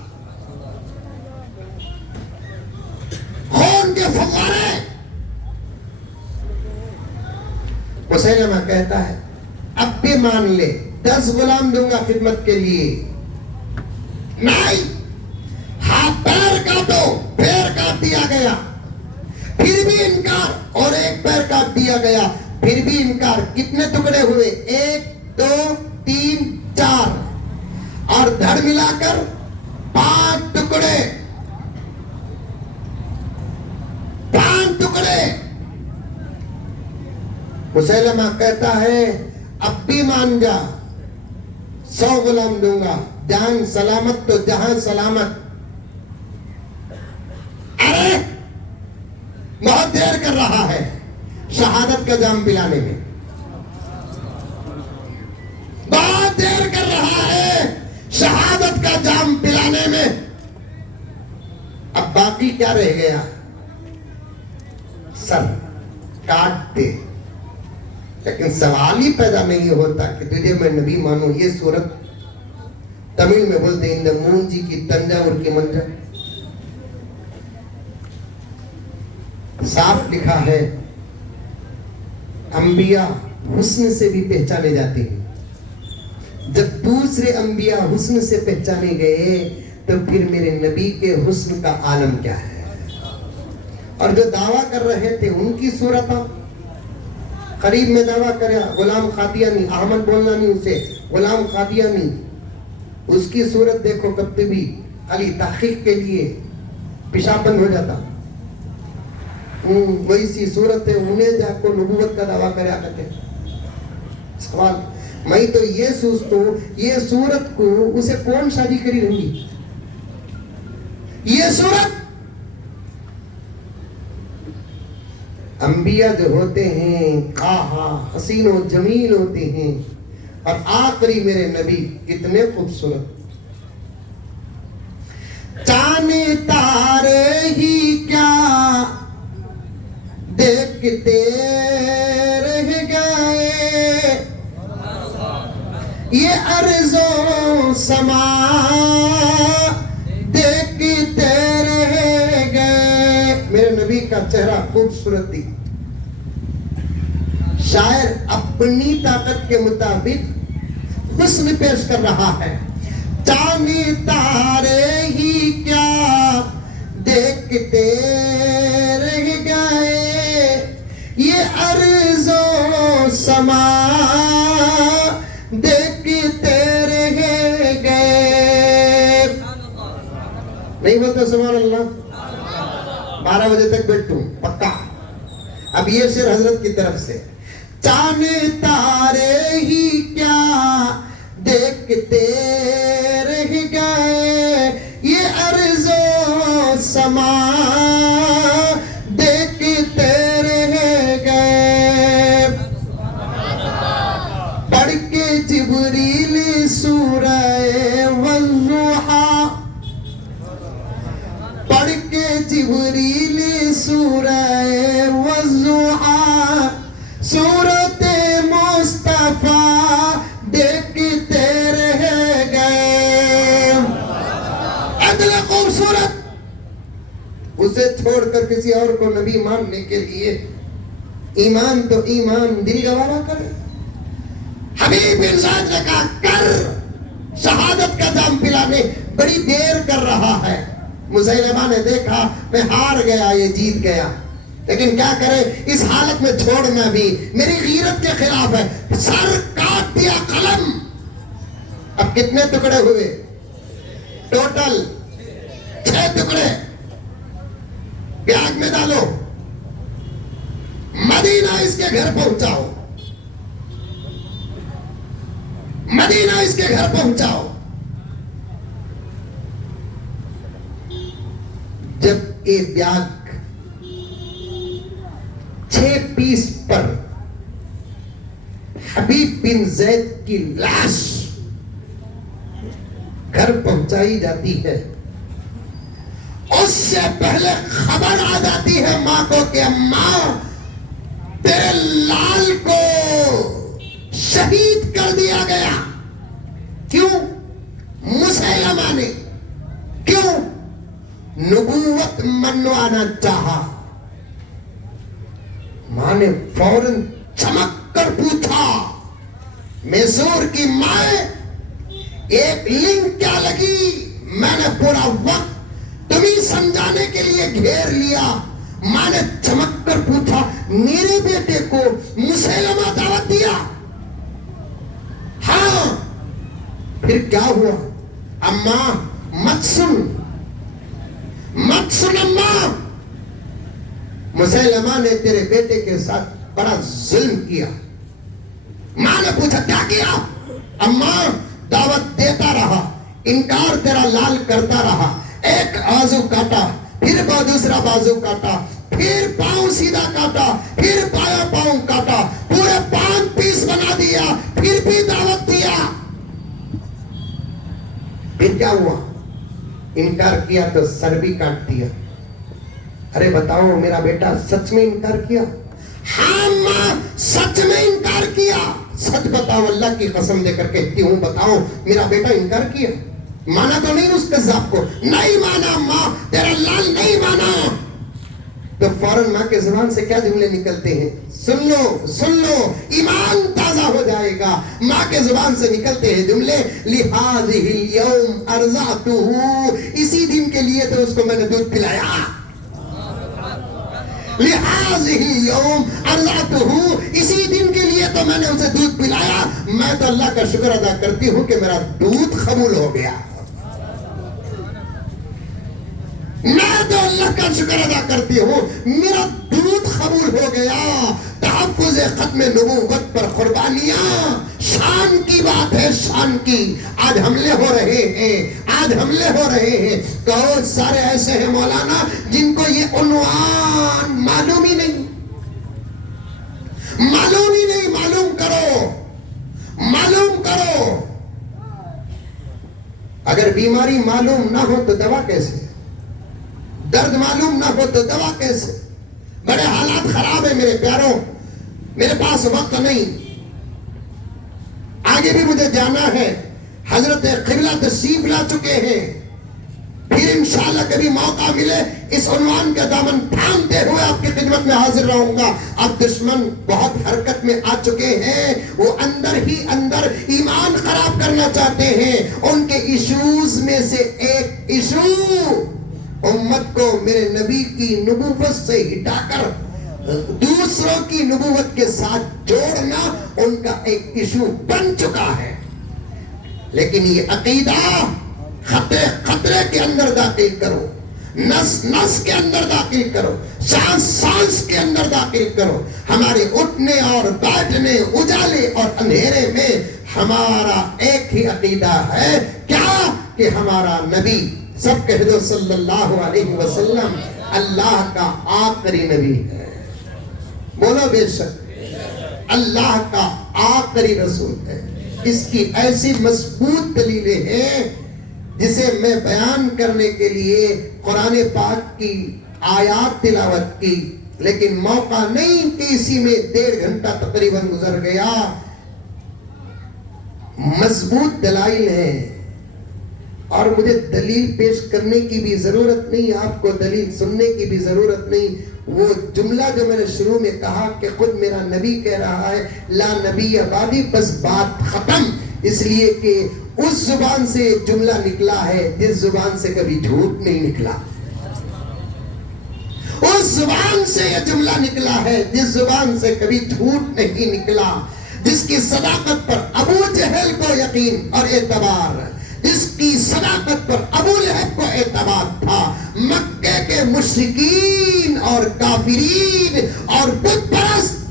خون کے فوارے. مسیلمہ کہتا ہے اب بھی مان لے, 10 غلام دوں گا خدمت کے لیے. نہیں, ہاتھ پیر کاٹو. پیر کاٹ دیا گیا. پھر بھی انکار. اور ایک پیر کاٹ دیا گیا, پھر بھی انکار. کتنے ٹکڑے ہوئے؟ 1 2 3 4 اور دھڑ ملا کر 5 ٹکڑے. 5 ٹکڑے. مسیلمہ کہتا ہے اب بھی مان جا, 100 غلام دوں گا. جان سلامت تو جہاں سلامت. ارے بہت دیر کر رہا ہے شہادت کا جام پلانے میں. بہت دیر کر رہا ہے شہادت کا جام پلانے میں. اب باقی کیا رہ گیا؟ سر کاٹ دے. لیکن سوال ہی پیدا نہیں ہوتا کہ تجھے میں نبی مانوں. یہ صورت تمل میں بولتے ہیں مونجی کی تنجاور کی منجا. صاف لکھا ہے انبیاء حسن سے بھی پہچانے جاتے ہیں. جب دوسرے انبیاء حسن سے پہچانے گئے تو پھر میرے نبی کے حسن کا عالم کیا ہے. اور جو دعویٰ کر رہے تھے ان کی صورت قریب میں دعویٰ کریا غلام قادیانی, احمد بولنا نہیں اسے, غلام قادیانی. اس کی صورت دیکھو کب بھی علی تحقیق کے لیے پیشاب بند ہو جاتا. وہی سی صورت ہے, انہیں جا کو نبوت کا دعویٰ کریا کرتے. سوال میں تو یہ سوچتا ہوں یہ صورت کو اسے کون شادی کری رہیں گی؟ یہ صورت انبیاء جو ہوتے ہیں کہا حسین و جمیل ہوتے ہیں, اور آخری میرے نبی کتنے خوبصورت. چانے تارے ہی کیا دیکھتے رہ گئے, یہ ارض و سما دیکھتے رہ گئے. میرے نبی کا چہرہ خوبصورت تھی. شاعر اپنی طاقت کے مطابق حسن پیش کر رہا ہے. چاند تارے ہی کیا دیکھتے رہ گئے, یہ ارض و سما دیکھتے رہ گئے. نہیں بولتے سبحان اللہ؟ 12 بجے تک بیٹھوں پکا. اب یہ شعر حضرت کی طرف سے. چاند تارے ہی کیا دیکھتے رہ گئے, یہ ارض و سما دیکھتے رہ گئے. پڑھ کے جبریل سورہ والضحیٰ, پڑھ کے جبریل سورہ والضحیٰ, سورت مصطفیٰ دیکھتے رہ گئے. اتنا خوبصورت, اسے چھوڑ کر کسی اور کو نبی ماننے کے لیے ایمان تو ایمان دل گوارا کرے. حبیب بن زید نے کہا کر, شہادت کا جام پلانے بڑی دیر کر رہا ہے. مسیلمہ نے دیکھا میں ہار گیا, یہ جیت گیا, لیکن کیا کرے اس حالت میں چھوڑنا بھی میری غیرت کے خلاف ہے. سر کاٹ دیا قلم. اب کتنے ٹکڑے ہوئے؟ ٹوٹل 6 ٹکڑے. بیاگ میں ڈالو، مدینہ اس کے گھر پہنچاؤ، مدینہ اس کے گھر پہنچاؤ. جب یہ بیاگ 6 پیس پر حبیب بن زید کی لاش گھر پہنچائی جاتی ہے، اس سے پہلے خبر آ جاتی ہے ماں کو کہ اماں تیرے لال کو شہید کر دیا گیا. کیوں؟ مسیلمہ نے. کیوں؟ نبوت منوانا چاہا. ماں نے فوراً چمک کر پوچھا، میسور کی ماں ایک لنک کیا لگی؟ میں نے پورا وقت تمہیں سمجھانے کے لیے گھیر لیا. ماں نے چمک کر پوچھا، میرے بیٹے کو مسیلمہ دعوت دیا؟ ہاں. پھر کیا ہوا؟ اماں مت سن، مت سن اماں، مسیلمہ نے تیرے بیٹے کے ساتھ بڑا ظلم کیا. ماں نے پوچھا کیا کیا؟ اماں دعوت دیتا رہا، انکار تیرا لال کرتا رہا، ایک بازو کاٹا، پھر دوسرا بازو کاٹا، پھر پاؤں سیدھا کاٹا، پھر بایاں پاؤں کاٹا، پورے 5 پیس بنا دیا، پھر بھی دعوت دیا. پھر کیا ہوا؟ انکار کیا تو سر بھی کاٹ دیا. ارے بتاؤ میرا بیٹا سچ میں انکار کیا؟ ہاں ماں سچ میں انکار کیا. سچ بتاؤ، اللہ کی قسم دے کر کہتی ہوں، بتاؤ میرا بیٹا انکار کیا؟ مانا تو نہیں اس قذاب کو؟ نہیں مانا ماں، تیرا لال نہیں مانا. تو فوراً ماں کے زبان سے کیا جملے نکلتے ہیں؟ سن لو سن لو، ایمان تازہ ہو جائے گا. ماں کے زبان سے نکلتے ہیں جملے، لِهَذِهِ الْيَوْمِ أَرْضَعْتُهُ، اسی دن کے لیے تو اس کو میں نے دودھ پلایا. لِهَذِهِ الْيَوْمِ أَرْضَعْتُهُ، اسی دن کے لیے تو میں نے اسے دودھ پلایا. میں تو اللہ کا شکر ادا کرتی ہوں کہ میرا دودھ قبول ہو گیا. میں تو اللہ کا شکر ادا کرتی ہوں میرا دودھ قبول ہو گیا. تحفظ ختم نبوت پر قربانیاں شان کی بات ہے، شان کی. آج حملے ہو رہے ہیں، آج حملے ہو رہے ہیں. بہت سارے ایسے ہیں مولانا جن کو یہ عنوان معلوم ہی نہیں، معلوم ہی نہیں. معلوم کرو، معلوم کرو. اگر بیماری معلوم نہ ہو تو دوا کیسے؟ درد معلوم نہ ہو تو دوا کیسے؟ بڑے حالات خراب ہیں میرے پیاروں، میرے پاس وقت نہیں، آگے بھی مجھے جانا ہے. حضرت قبلہ تشریف لا چکے ہیں. پھر انشاءاللہ کبھی موقع ملے اس عنوان کا دامن تھامتے ہوئے آپ کی خدمت میں حاضر رہوں گا. اب دشمن بہت حرکت میں آ چکے ہیں، وہ اندر ہی اندر ایمان خراب کرنا چاہتے ہیں. ان کے ایشوز میں سے ایک ایشو امت کو میرے نبی کی نبوت سے ہٹا کر دوسروں کی نبوت کے ساتھ جوڑنا ان کا ایک ایشو بن چکا ہے. لیکن یہ عقیدہ خطرے خطرے کے اندر داخل کرو، نس نس کے اندر داخل کرو، سانس سانس کے اندر داخل کرو. ہمارے اٹھنے اور بیٹھنے، اجالے اور اندھیرے میں ہمارا ایک ہی عقیدہ ہے. کیا؟ کہ ہمارا نبی، سب کہہ دو صلی اللہ علیہ وسلم، اللہ کا آخری نبی ہے. بولو بے شک اللہ کا آخری رسول ہے. اس کی ایسی مضبوط دلیلیں ہیں جسے میں بیان کرنے کے لیے قرآن پاک کی آیات تلاوت کی، لیکن موقع نہیں کہ اسی میں 1.5 گھنٹہ تقریباً گزر گیا. مضبوط دلائل ہیں اور مجھے دلیل پیش کرنے کی بھی ضرورت نہیں، آپ کو دلیل سننے کی بھی ضرورت نہیں. وہ جملہ جو میں نے شروع میں کہا کہ خود میرا نبی کہہ رہا ہے لا نبی بعدی، بس بات ختم. اس لیے کہ اس زبان سے جملہ نکلا ہے جس زبان سے کبھی جھوٹ نہیں نکلا. اس زبان سے یہ جملہ نکلا ہے جس زبان سے کبھی جھوٹ نہیں نکلا. جس کی صداقت پر ابو جہل کو یقین اور اعتبار، جس کی صداقت پر ابو لہب کو اعتبار تھا، مکے کے مشرکین اور کافرین اور بت پرست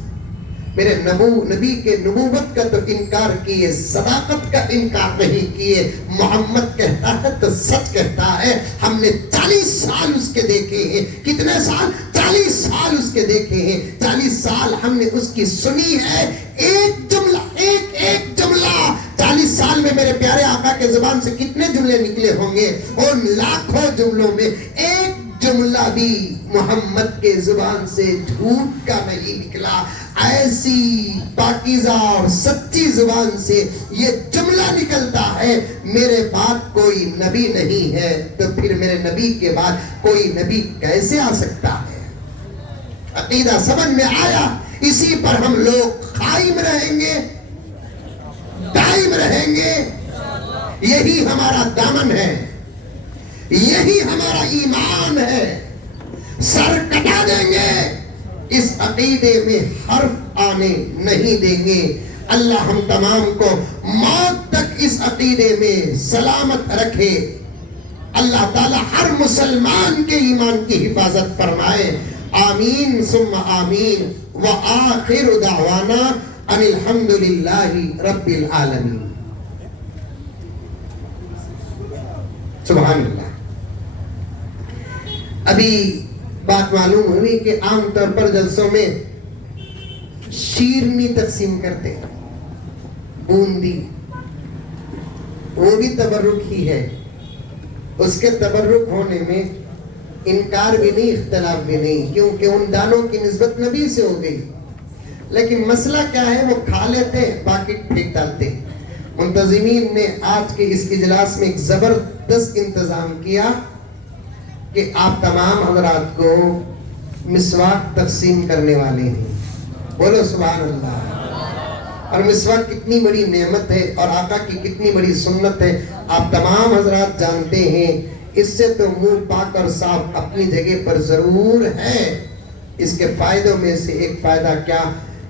میرے نبی کے نبوت کا تو انکار کیے، صداقت کا انکار نہیں کیے۔ محمد کہتا ہے تو سچ کہتا ہے۔ ہم نے 40 سال اس کے دیکھے ہیں۔ کتنے سال؟ 40 سال اس کے دیکھے ہیں۔ 40 سال ہم نے اس کی سنی ہے۔ ایک جملہ، ایک جملہ 40 سال میں میرے پیارے آقا کے زبان سے کتنے جملے نکلے ہوں گے؟ اور لاکھوں جملوں میں ایک جملہ بھی محمد کے زبان سے جھوٹ کا نہیں نکلا۔ ایسی پاکیزہ اور سچی زبان سے یہ جملہ نکلتا ہے، میرے بعد کوئی نبی نہیں ہے، تو پھر میرے نبی کے بعد کوئی نبی کیسے آ سکتا ہے؟ عقیدہ سمجھ میں آیا؟ اسی پر ہم لوگ قائم رہیں گے، دائم رہیں گے۔ یہی ہمارا دامن ہے، یہی ہمارا ایمان ہے۔ سر کٹا دیں گے، اس عقیدے میں حرف آنے نہیں دیں گے۔ اللہ ہم تمام کو موت تک اس عقیدے میں سلامت رکھے۔ اللہ تعالی ہر مسلمان کے ایمان کی حفاظت فرمائے۔ آمین ثم آمین۔ وآخر دعوانا ان الحمدللہ رب العالمین۔ سبحان اللہ۔ ابھی بات معلوم ہوئی کہ عام طور پر جلسوں میں شیرنی تقسیم کرتے ہیں، بوندی، وہ بھی تبرک ہی ہے۔ اس کے تبرک ہونے میں انکار بھی نہیں، اختلاف بھی نہیں، کیونکہ ان دانوں کی نسبت نبی سے ہو گئی۔ لیکن مسئلہ کیا ہے؟ وہ کھا لیتے، باقی پھینک ڈالتے۔ منتظمین نے آج کے اس اجلاس میں ایک زبردست انتظام کیا کہ آپ تمام حضرات کو مسواک تقسیم کرنے والے ہیں۔ بولو سبحان اللہ۔ اور مسواک کتنی بڑی نعمت ہے اور آقا کی کتنی بڑی سنت ہے، آپ تمام حضرات جانتے ہیں۔ اس سے تو منہ پاک اور صاف اپنی جگہ پر ضرور ہے۔ اس کے فائدوں میں سے ایک فائدہ کیا؟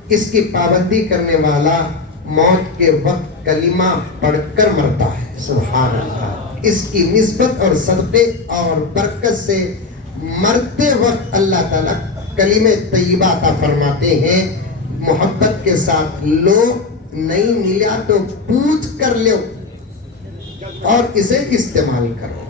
اس کی پابندی کرنے والا موت کے وقت کلمہ پڑھ کر مرتا ہے۔ سبحان اللہ۔ اس کی نسبت اور صدقے اور برکت سے مرتے وقت اللہ تعالیٰ کلمہ طیبہ عطا فرماتے ہیں۔ محبت کے ساتھ لو، نہیں ملا تو پوچھ کر لو اور اسے استعمال کرو۔